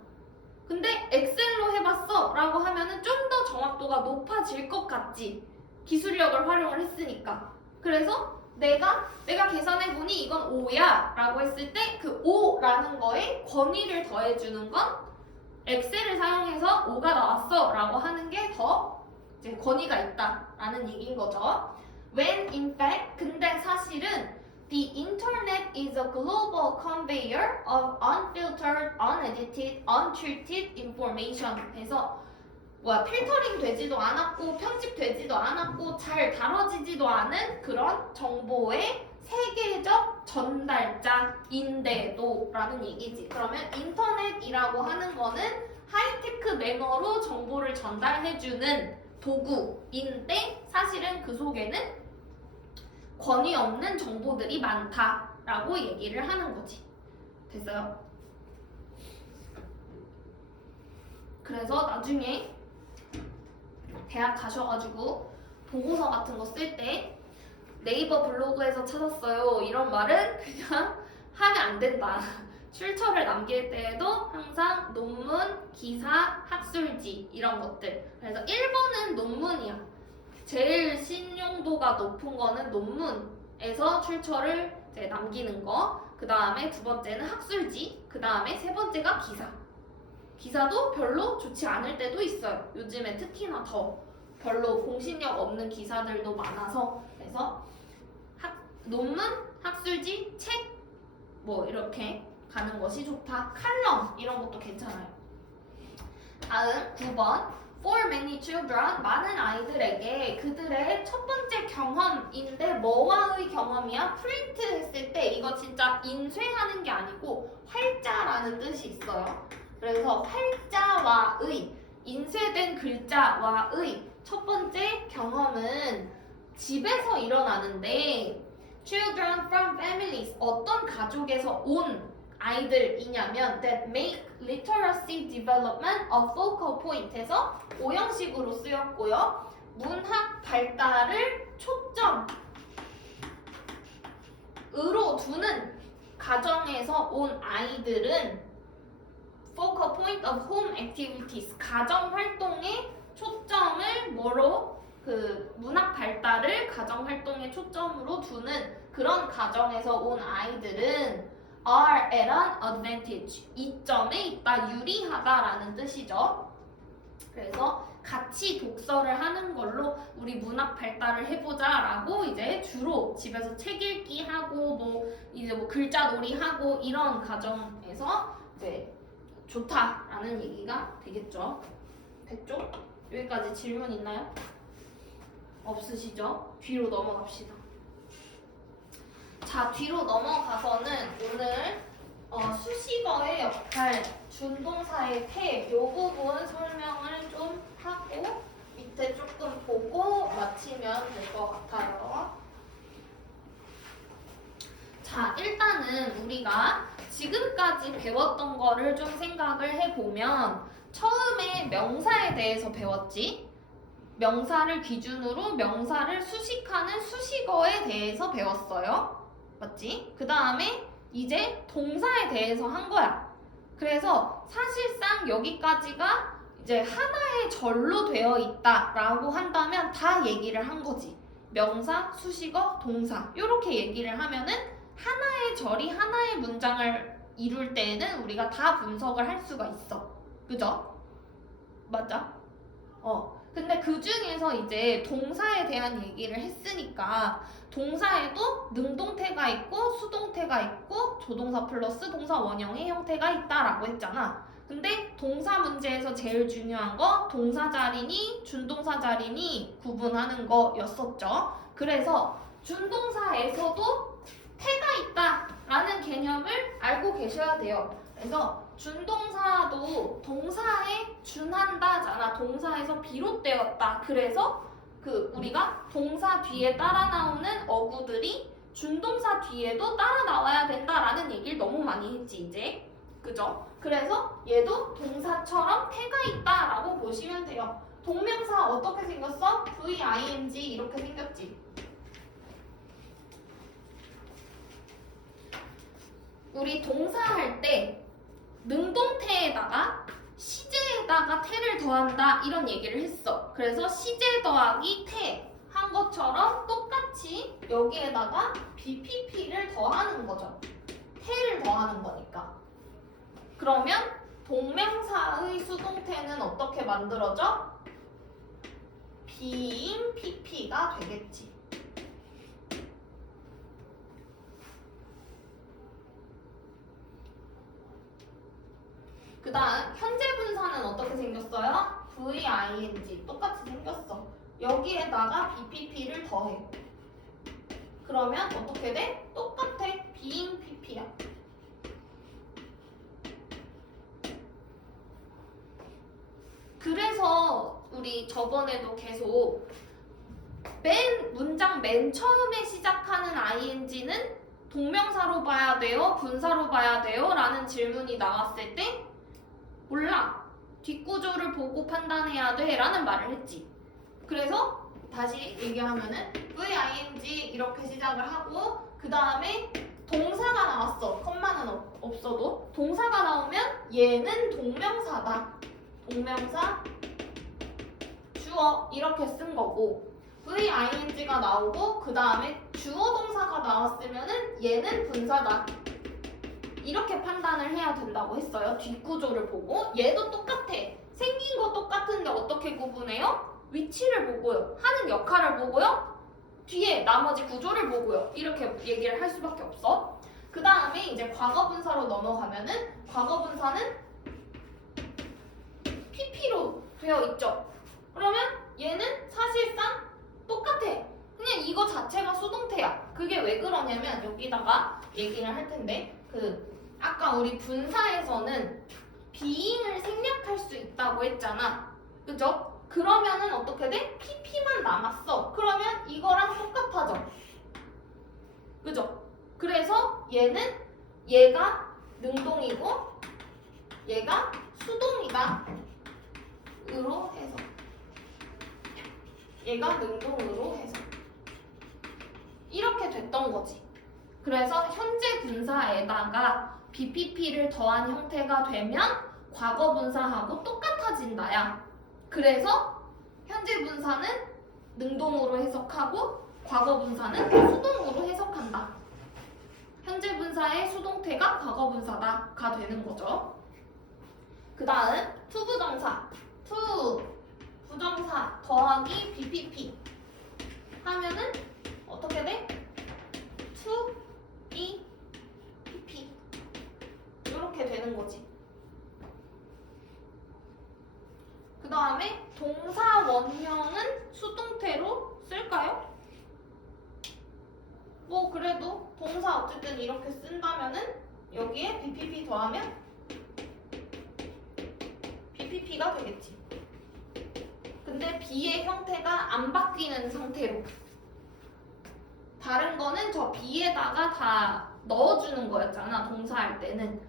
근데 엑셀로 해봤어 라고 하면은 좀 더 정확도가 높아질 것 같지. 기술력을 활용을 했으니까. 그래서 내가 계산해보니 이건 5야 라고 했을 때 그 5라는 거에 권위를 더해주는 건 엑셀을 사용해서 5가 나왔어 라고 하는 게 더 이제 권위가 있다 라는 얘기인 거죠. When in fact, 근데 사실은 the internet is a global conveyor of unfiltered, unedited, untreated information. 해서 필터링 되지도 않았고 편집되지도 않았고 잘 다뤄지지도 않은 그런 정보의 세계적 전달자인데도 라는 얘기지. 그러면 인터넷이라고 하는 거는 하이테크 매너로 정보를 전달해주는 도구인데 사실은 그 속에는 권위 없는 정보들이 많다라고 얘기를 하는 거지. 됐어요? 그래서 나중에 대학 가셔가지고 보고서 같은 거 쓸 때 네이버 블로그에서 찾았어요 이런 말은 그냥 하면 안 된다. 출처를 남길 때에도 항상 논문, 기사, 학술지 이런 것들. 그래서 1번은 논문이야. 제일 신용도가 높은 거는 논문에서 출처를 이제 남기는 거. 그 다음에 두 번째는 학술지. 그 다음에 세 번째가 기사. 기사도 별로 좋지 않을 때도 있어요. 요즘에 특히나 더 별로 공신력 없는 기사들도 많아서. 그래서 논문, 학술지, 책 뭐 이렇게 가는 것이 좋다. 칼럼 이런 것도 괜찮아요. 다음 9번. For many children, 많은 아이들에게 그들의 첫 번째 경험인데 뭐와의 경험이야? 프린트 했을 때 이거 진짜 인쇄하는 게 아니고 활자라는 뜻이 있어요. 그래서 활자와의, 인쇄된 글자와의 첫 번째 경험은 집에서 일어나는데 children from families, 어떤 가족에서 온 아이들이냐면 that make literacy development a focal point 해서 오형식으로 쓰였고요. 문학 발달을 초점으로 두는 가정에서 온 아이들은 focal point of home activities, 가정 활동에 초점을 뭐로? 그 문학 발달을 가정 활동에 초점으로 두는 그런 가정에서 온 아이들은 are at an advantage, 이점에 있다, 유리하다라는 뜻이죠. 그래서 같이 독서를 하는 걸로 우리 문학 발달을 해보자라고 이제 주로 집에서 책 읽기 하고 뭐 이제 뭐 글자 놀이 하고 이런 가정에서 이제 좋다라는 얘기가 되겠죠. 됐죠? 여기까지 질문 있나요? 없으시죠? 뒤로 넘어갑시다. 자, 뒤로 넘어가서는 오늘 수식어의 역할, 준동사의 태, 이 부분 설명을 좀 하고 밑에 조금 보고 마치면 될 것 같아요. 자, 일단은 우리가 지금까지 배웠던 거를 좀 생각을 해보면 처음에 명사에 대해서 배웠지? 명사를 기준으로 명사를 수식하는 수식어에 대해서 배웠어요. 맞지? 그 다음에 이제 동사에 대해서 한 거야. 그래서 사실상 여기까지가 이제 하나의 절로 되어 있다라고 한다면 다 얘기를 한 거지. 명사, 수식어, 동사 이렇게 얘기를 하면은 하나의 절이 하나의 문장을 이룰 때에는 우리가 다 분석을 할 수가 있어. 그죠? 맞아? 근데 그 중에서 이제 동사에 대한 얘기를 했으니까 동사에도 능동태가 있고 수동태가 있고 조동사 플러스 동사 원형의 형태가 있다라고 했잖아. 근데 동사 문제에서 제일 중요한 거 동사 자리니 준동사 자리니 구분하는 거였었죠. 그래서 준동사에서도 태가 있다라는 개념을 알고 계셔야 돼요. 그래서 준동사도 동사에 준한다잖아. 동사에서 비롯되었다. 그래서 우리가 동사 뒤에 따라 나오는 어구들이 준동사 뒤에도 따라 나와야 된다라는 얘기를 너무 많이 했지 이제. 그죠? 그래서 얘도 동사처럼 태가 있다라고 보시면 돼요. 동명사 어떻게 생겼어? V-ing 이렇게 생겼지. 우리 동사할 때 능동태에다가 시제에다가 태를 더한다 이런 얘기를 했어. 그래서 시제 더하기 태 한 것처럼 똑같이 여기에다가 BPP를 더하는 거죠. 태를 더하는 거니까. 그러면 동명사의 수동태는 어떻게 만들어져? being PP가 되겠지. 그 다음 현재 분사는 어떻게 생겼어요? VING 똑같이 생겼어. 여기에다가 BPP를 더해. 그러면 어떻게 돼? 똑같아. being PP야. 그래서 우리 저번에도 계속 문장 맨 처음에 시작하는 ing는 동명사로 봐야 돼요? 분사로 봐야 돼요? 라는 질문이 나왔을 때 몰라. 뒷구조를 보고 판단해야 돼 라는 말을 했지. 그래서 다시 얘기하면은 VING 이렇게 시작을 하고 그 다음에 동사가 나왔어. 컴마는 없어도 동사가 나오면 얘는 동명사다. 동명사 주어 이렇게 쓴 거고 VING가 나오고 그 다음에 주어 동사가 나왔으면은 얘는 분사다. 이렇게 판단을 해야 된다고 했어요. 뒷구조를 보고 얘도 똑같아. 생긴 거 똑같은데 어떻게 구분해요? 위치를 보고요. 하는 역할을 보고요. 뒤에 나머지 구조를 보고요. 이렇게 얘기를 할 수밖에 없어. 그 다음에 이제 과거분사로 넘어가면은 과거분사는 PP로 되어 있죠. 그러면 얘는 사실상 똑같아. 그냥 이거 자체가 수동태야. 그게 왜 그러냐면 여기다가 얘기를 할 텐데 아까 우리 분사에서는 being을 생략할 수 있다고 했잖아. 그죠? 그러면은 어떻게 돼? PP만 남았어. 그러면 이거랑 똑같아져. 그죠? 그래서 얘가 능동이고 얘가 수동이다. 으로 해서 얘가 능동으로 해서 이렇게 됐던 거지. 그래서 현재 분사에다가 BPP를 더한 형태가 되면 과거 분사하고 똑같아진다야. 그래서 현재 분사는 능동으로 해석하고 과거 분사는 수동으로 해석한다. 현재 분사의 수동태가 과거 분사다가 되는 거죠. 그 다음 투부정사 부정사 더하기 BPP 하면은 어떻게 돼? to, be, PP 이렇게 되는 거지. 그 다음에 동사 원형은 수동태로 쓸까요? 뭐 그래도 동사 어쨌든 이렇게 쓴다면은 여기에 BPP 더하면 BPP가 되겠지. 근데 B의 형태가 안 바뀌는 상태로 다른 거는 저 B에다가 다 넣어주는 거였잖아. 동사할 때는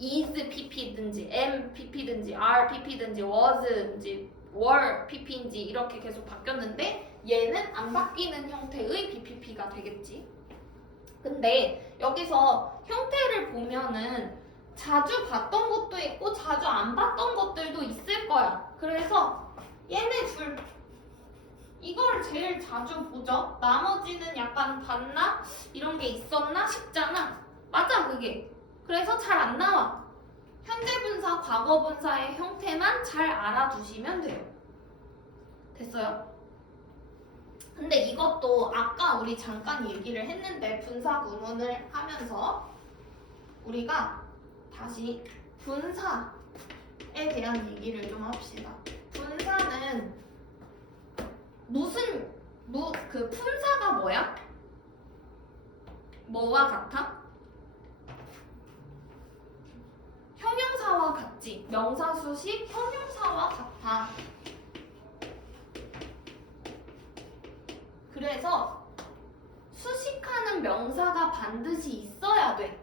is pp든지 am pp든지 are pp든지 was든지 were pp인지 이렇게 계속 바뀌었는데 얘는 안 바뀌는 형태의 BPP가 되겠지. 근데 여기서 형태를 보면은 자주 봤던 것도 있고 자주 안 봤던 것들도 있을 거야. 그래서 얘네 둘 이걸 제일 자주 보죠. 나머지는 약간 봤나? 이런 게 있었나 싶잖아. 맞아 그게. 그래서 잘 안 나와. 현재 분사, 과거 분사의 형태만 잘 알아두시면 돼요. 됐어요? 근데 이것도 아까 우리 잠깐 얘기를 했는데 분사 구문을 하면서 우리가 다시 분사 대한 얘기를 좀 합시다. 분사는 그 품사가 뭐야? 뭐와 같아? 형용사와 같지. 명사, 수식, 형용사와 같아. 그래서 수식하는 명사가 반드시 있어야 돼.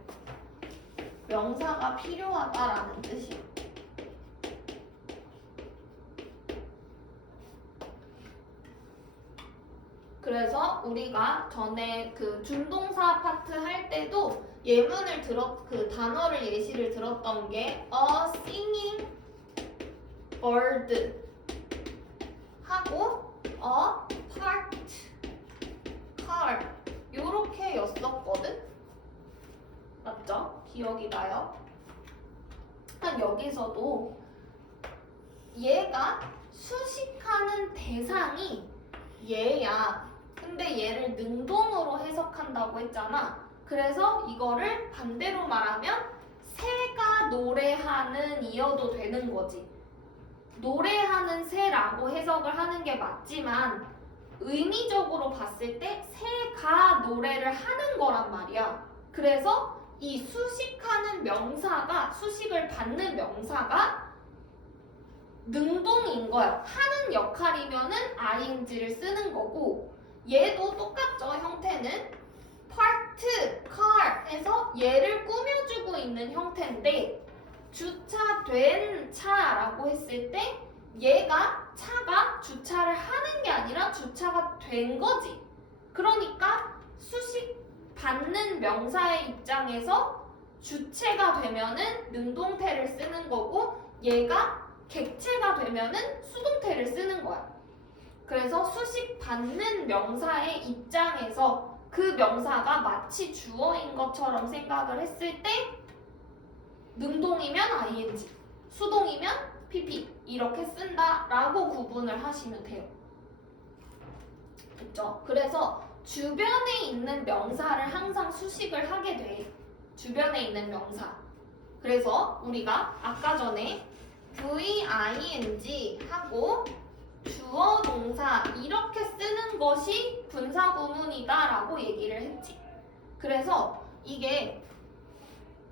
명사가 필요하다라는 뜻이야. 그래서 우리가 전에 그 준동사 파트 할 때도 예문을 그 단어를 예시를 들었던 게 a singing bird 하고 a parked car 요렇게 였었거든? 맞죠? 기억이 나요? 여기서도 얘가 수식하는 대상이 얘야. 근데 얘를 능동으로 해석한다고 했잖아. 그래서 이거를 반대로 말하면 새가 노래하는 이어도 되는 거지. 노래하는 새라고 해석을 하는 게 맞지만 의미적으로 봤을 때 새가 노래를 하는 거란 말이야. 그래서 이 수식하는 명사가 수식을 받는 명사가 능동인 거야. 하는 역할이면은 ing를 쓰는 거고 얘도 똑같죠. 형태는 parked car 해서 얘를 꾸며주고 있는 형태인데 주차된 차라고 했을 때 얘가 차가 주차를 하는 게 아니라 주차가 된 거지. 그러니까 수식 받는 명사의 입장에서 주체가 되면은 능동태를 쓰는 거고 얘가 객체가 되면은 수동태를 쓰는 거야. 그래서 수식 받는 명사의 입장에서 그 명사가 마치 주어인 것처럼 생각을 했을 때 능동이면 ing, 수동이면 pp 이렇게 쓴다라고 구분을 하시면 돼요. 됐죠? 그래서 주변에 있는 명사를 항상 수식을 하게 돼. 주변에 있는 명사. 그래서 우리가 아까 전에 VING 하고 주어 동사 이렇게 쓰는 것이 분사 구문이다 라고 얘기를 했지. 그래서 이게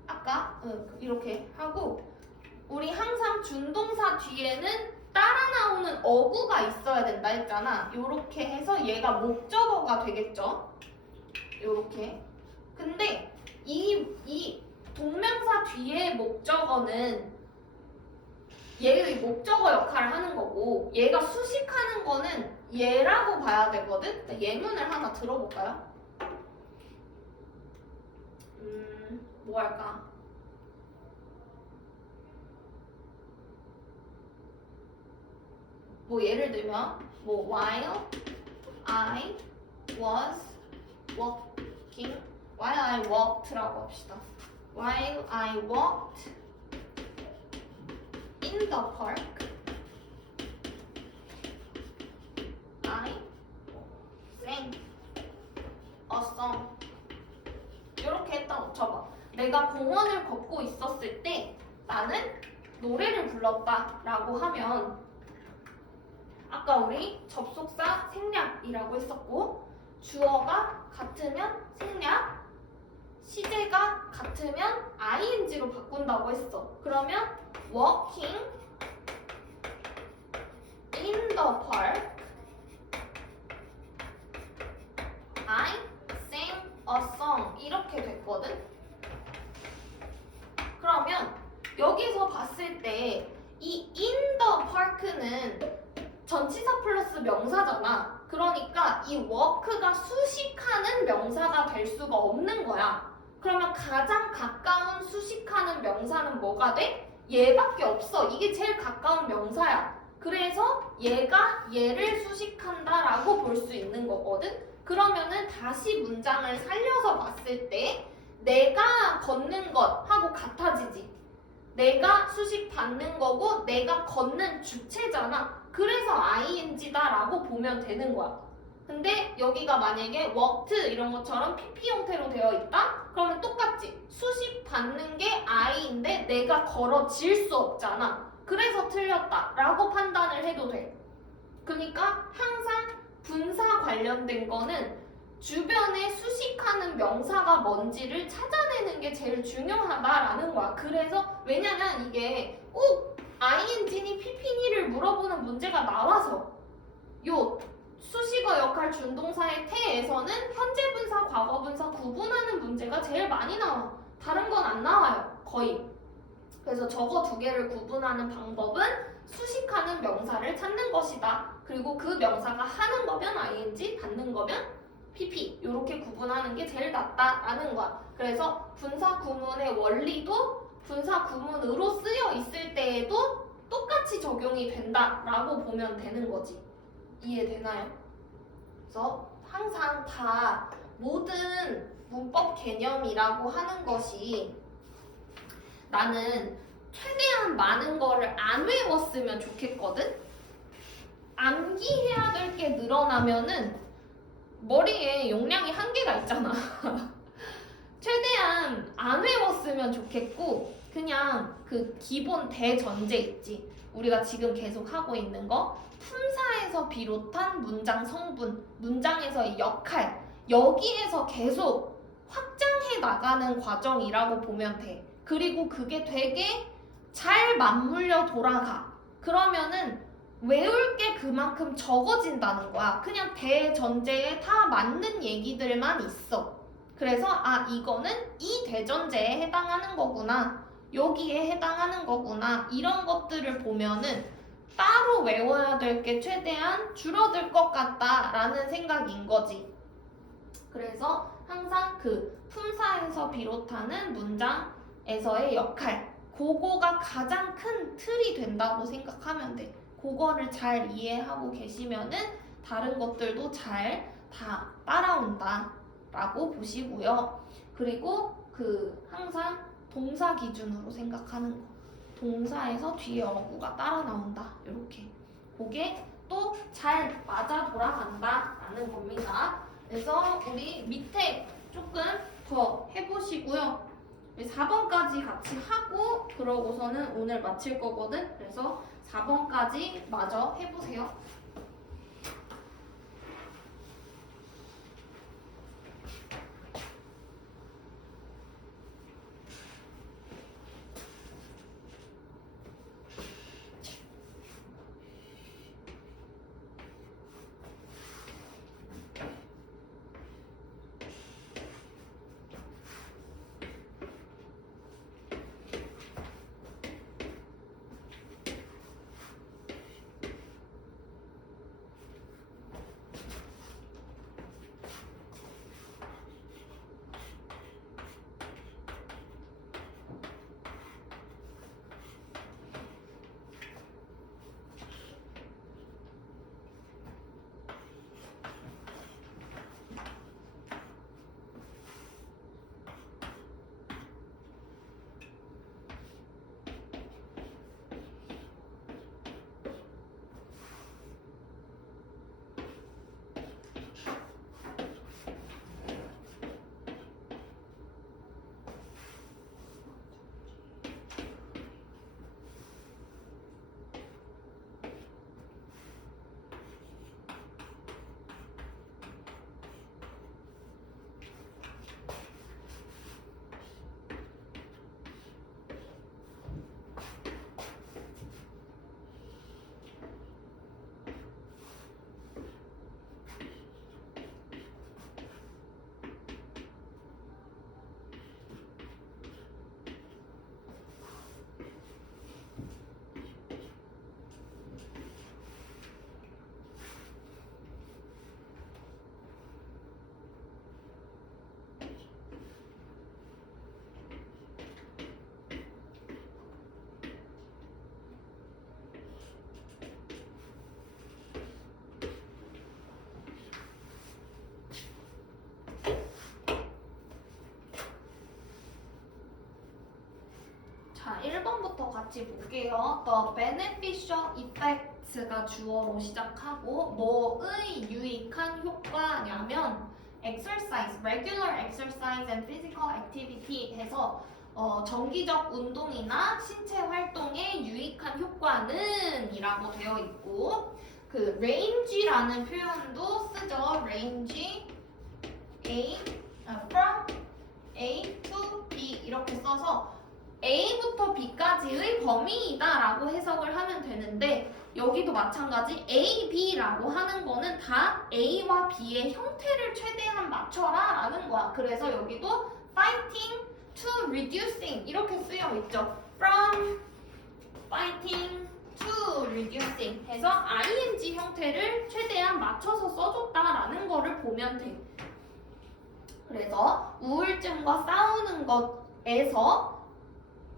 아까 이렇게 하고 우리 항상 준동사 뒤에는 따라 나오는 어구가 있어야 된다 했잖아. 요렇게 해서 얘가 목적어가 되겠죠. 요렇게. 근데 이 동명사 뒤에 목적어는 얘의 목적어 역할을 하는 거고 얘가 수식하는 거는 얘라고 봐야 되거든? 예문을 하나 들어볼까요? 뭐 할까? 뭐 예를 들면 뭐 while I was walking while I walked라고 합시다. While I walked in the park I sang a song 이렇게 했다고 쳐봐. 내가 공원을 걷고 있었을 때 나는 노래를 불렀다 라고 하면 아까 우리 접속사 생략이라고 했었고 주어가 같으면 생략 시제가 같으면 ing로 바꾼다고 했어. 그러면 walking in the park I sang a song 이렇게 됐거든. 그러면 여기서 봤을 때 이 in the park는 전치사 플러스 명사잖아. 그러니까 이 work가 수식하는 명사가 될 수가 없는 거야. 그러면 가장 가까운 수식하는 명사는 뭐가 돼? 얘밖에 없어. 이게 제일 가까운 명사야. 그래서 얘가 얘를 수식한다라고 볼 수 있는 거거든. 그러면은 다시 문장을 살려서 봤을 때 내가 걷는 것하고 같아지지. 내가 수식 받는 거고 내가 걷는 주체잖아. 그래서 ing다라고 보면 되는 거야. 근데 여기가 만약에 walked 이런 것처럼 pp 형태로 되어 있다? 그러면 똑같지. 수식 받는 게 I인데 내가 걸어질 수 없잖아. 그래서 틀렸다라고 판단을 해도 돼. 그러니까 항상 분사 관련된 거는 주변에 수식하는 명사가 뭔지를 찾아내는 게 제일 중요하다라는 거야. 그래서 왜냐면 이게 꼭 ing니 pp니를 물어보는 문제가 나와서 요 수식어 역할 준동사의 태에서는 현재 분사, 과거 분사 구분하는 문제가 제일 많이 나와. 다른 건 안 나와요. 거의. 그래서 저거 두 개를 구분하는 방법은 수식하는 명사를 찾는 것이다. 그리고 그 명사가 하는 거면 ing, 받는 거면 pp 이렇게 구분하는 게 제일 낫다라는 거야. 그래서 분사 구문의 원리도 분사 구문으로 쓰여 있을 때에도 똑같이 적용이 된다라고 보면 되는 거지. 이해되나요? 그래서 항상 다 모든 문법 개념이라고 하는 것이 나는 최대한 많은 거를 안 외웠으면 좋겠거든? 암기해야 될 게 늘어나면은 머리에 용량이 한계가 있잖아. 최대한 안 외웠으면 좋겠고 그냥 그 기본 대전제 있지. 우리가 지금 계속 하고 있는 거 품사에서 비롯한 문장 성분, 문장에서의 역할 여기에서 계속 확장해 나가는 과정이라고 보면 돼. 그리고 그게 되게 잘 맞물려 돌아가. 그러면은 외울 게 그만큼 적어진다는 거야. 그냥 대전제에 다 맞는 얘기들만 있어. 그래서 아 이거는 이 대전제에 해당하는 거구나. 여기에 해당하는 거구나. 이런 것들을 보면은 따로 외워야 될 게 최대한 줄어들 것 같다라는 생각인 거지. 그래서 항상 그 품사에서 비롯하는 문장에서의 역할 그거가 가장 큰 틀이 된다고 생각하면 돼. 그거를 잘 이해하고 계시면은 다른 것들도 잘 다 따라온다 라고 보시고요. 그리고 그 항상 동사 기준으로 생각하는 거. 동사에서 뒤에 어구가 따라 나온다. 이렇게. 그게 또 잘 맞아 돌아간다 라는 겁니다. 그래서 우리 밑에 조금 더 해보시고요. 4번까지 같이 하고 그러고서는 오늘 마칠 거거든. 그래서 4번까지 마저 해보세요. 자, 1번부터 같이 볼게요. The beneficial effects가 주어로 시작하고 뭐의 유익한 효과냐면 exercise, regular exercise and physical activity 해서 정기적 운동이나 신체 활동에 유익한 효과는 이라고 되어 있고 그 range라는 표현도 쓰죠. range from A to B 이렇게 써서 A부터 B까지의 범위이다라고 해석을 하면 되는데 여기도 마찬가지 A, B라고 하는 거는 다 A와 B의 형태를 최대한 맞춰라 라는 거야. 그래서 여기도 fighting to reducing 이렇게 쓰여 있죠. from fighting to reducing 해서 ing 형태를 최대한 맞춰서 써줬다라는 거를 보면 돼. 그래서 우울증과 싸우는 것에서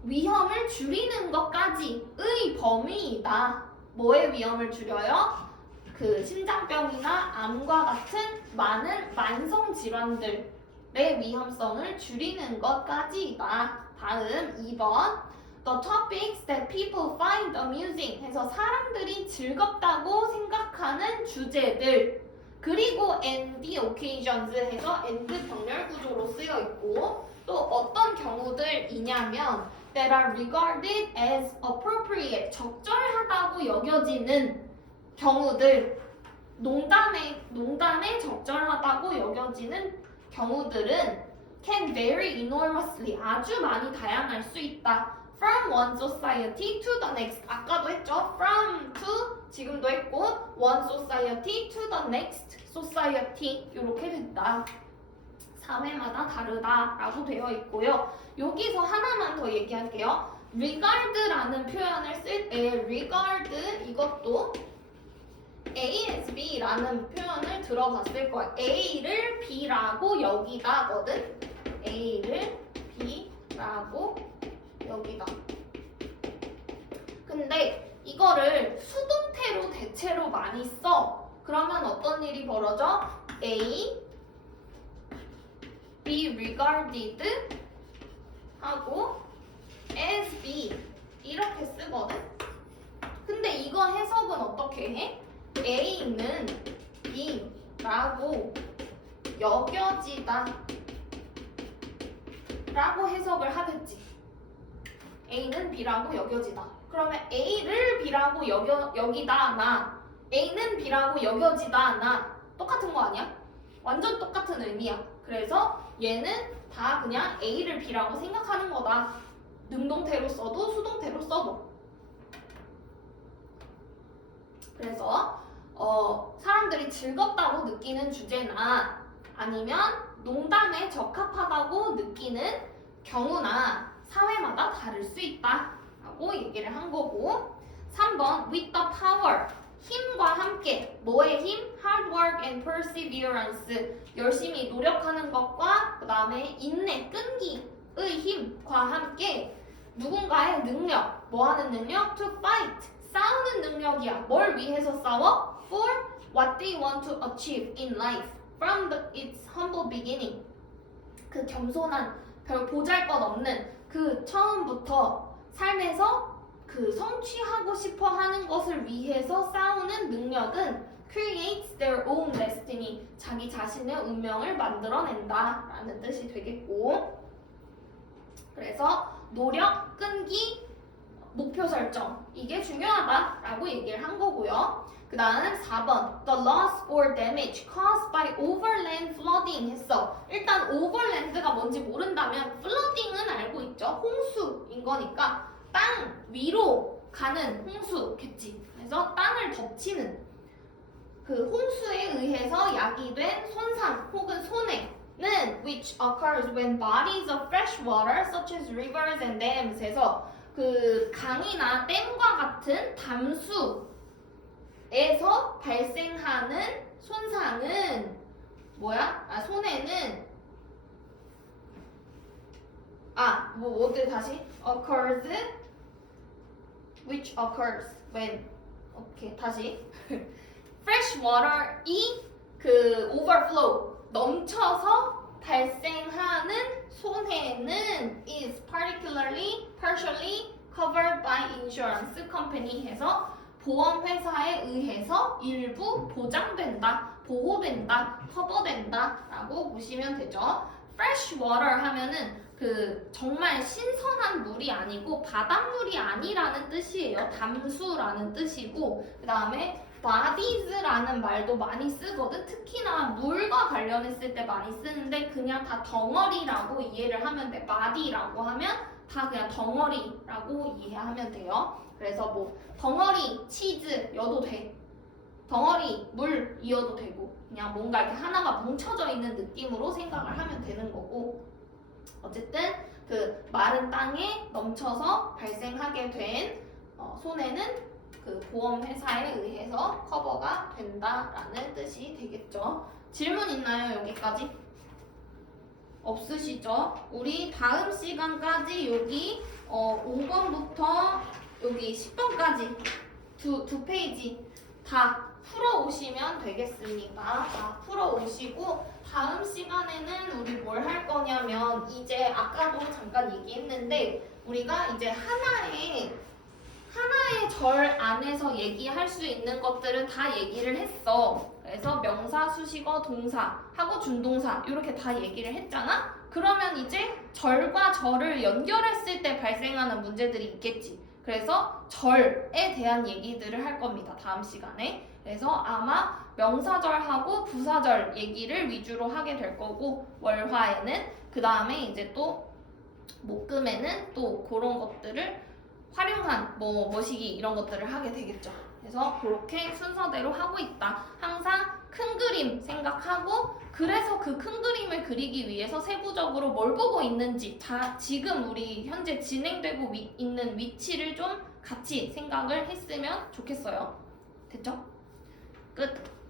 위험을 줄이는 것까지의 범위이다. 뭐의 위험을 줄여요? 그 심장병이나 암과 같은 많은 만성 질환들의 위험성을 줄이는 것까지이다. 다음 2번 The topics that people find amusing 해서 사람들이 즐겁다고 생각하는 주제들 그리고 and the occasions 해서 and 병렬 구조로 쓰여 있고 또 어떤 경우들이냐면 that are regarded as appropriate 적절하다고 여겨지는 경우들 농담에 적절하다고 여겨지는 경우들은 can vary enormously 아주 많이 다양할 수 있다. from one society to the next 아까도 했죠. from to 지금도 했고 one society to the next society 이렇게 된다. 사회마다 다르다라고 되어 있고요. 여기서 하나만 더 얘기할게요. regard라는 표현을 쓸 때 regard 이것도 A as B라는 표현을 들어봤을 거야. A를 B라고 여기다거든. A를 B라고 여기다. 근데 이거를 수동태로 대체로 많이 써. 그러면 어떤 일이 벌어져? A be regarded 하고 as B 이렇게 쓰거든. 근데 이거 해석은 어떻게 해? A는 B라고 여겨지다 라고 해석을 하겠지. A는 B라고 여겨지다. 그러면 A를 B라고 여기다 나 A는 B라고 여겨지다 나 똑같은 거 아니야? 완전 똑같은 의미야. 그래서 얘는 다 그냥 A를 B라고 생각하는 거다. 능동태로 써도 수동태로 써도. 그래서 사람들이 즐겁다고 느끼는 주제나 아니면 농담에 적합하다고 느끼는 경우나 사회마다 다를 수 있다라고 얘기를 한 거고 3번 with the power 힘과 함께 뭐의 힘? hard work and perseverance 열심히 노력하는 것과 그 다음에 인내, 끈기의 힘과 함께 누군가의 능력, 뭐 하는 능력? to fight 싸우는 능력이야. 뭘 위해서 싸워? for what they want to achieve in life from its humble beginning 그 겸손한 별 보잘것없는 그 처음부터 삶에서 그 성취하고 싶어 하는 것을 위해서 싸우는 능력은 creates their own destiny 자기 자신의 운명을 만들어낸다 라는 뜻이 되겠고 그래서 노력, 끈기, 목표 설정 이게 중요하다라고 얘기를 한 거고요. 그 다음 4번 The loss or damage caused by overland flooding 했어. 일단 overland가 뭔지 모른다면 flooding은 알고 있죠. 홍수인 거니까 땅 위로 가는 홍수겠지. 그래서 땅을 덮치는 그 홍수에 의해서 야기된 손상 혹은 손해는 which occurs when bodies of fresh water such as rivers and dams 해서 그 강이나 댐과 같은 담수에서 발생하는 손상은 뭐야? 손해는 어디 다시 occurs which occurs when 오케이 다시 fresh water이 그 overflow 넘쳐서 발생하는 손해는 is partially covered by insurance company 해서 보험회사에 의해서 일부 보장된다, 보호된다, 커버된다 라고 보시면 되죠. fresh water 하면은 그 정말 신선한 물이 아니고 바닷물이 아니라는 뜻이에요. 담수라는 뜻이고 그 다음에 bodies라는 말도 많이 쓰거든. 특히나 물과 관련했을 때 많이 쓰는데 그냥 다 덩어리라고 이해를 하면 돼. body라고 하면 다 그냥 덩어리라고 이해하면 돼요. 그래서 뭐 덩어리 치즈여도 돼. 덩어리 물 이어도 되고 그냥 뭔가 이렇게 하나가 뭉쳐져 있는 느낌으로 생각을 하면 되는 거고 어쨌든 그 마른 땅에 넘쳐서 발생하게 된 손해는 그 보험회사에 의해서 커버가 된다라는 뜻이 되겠죠. 질문 있나요? 여기까지? 없으시죠? 우리 다음 시간까지 여기 5번부터 여기 10번까지 두 페이지 다 풀어오시면 되겠습니다. 다 풀어오시고 다음 시간에는 우리 뭘 할 거냐면 이제 아까도 잠깐 얘기했는데 우리가 이제 하나의 절 안에서 얘기할 수 있는 것들은 다 얘기를 했어. 그래서 명사, 수식어, 동사 하고 준동사 이렇게 다 얘기를 했잖아. 그러면 이제 절과 절을 연결했을 때 발생하는 문제들이 있겠지. 그래서 절에 대한 얘기들을 할 겁니다. 다음 시간에. 그래서 아마 명사절하고 부사절 얘기를 위주로 하게 될 거고 월화에는 그 다음에 이제 또 목금에는 또 그런 것들을 활용한 뭐 머시기 이런 것들을 하게 되겠죠. 그래서 그렇게 순서대로 하고 있다. 항상 큰 그림 생각하고 그래서 그 큰 그림을 그리기 위해서 세부적으로 뭘 보고 있는지 지금 우리 현재 진행되고 있는 위치를 좀 같이 생각을 했으면 좋겠어요. 됐죠? 끝.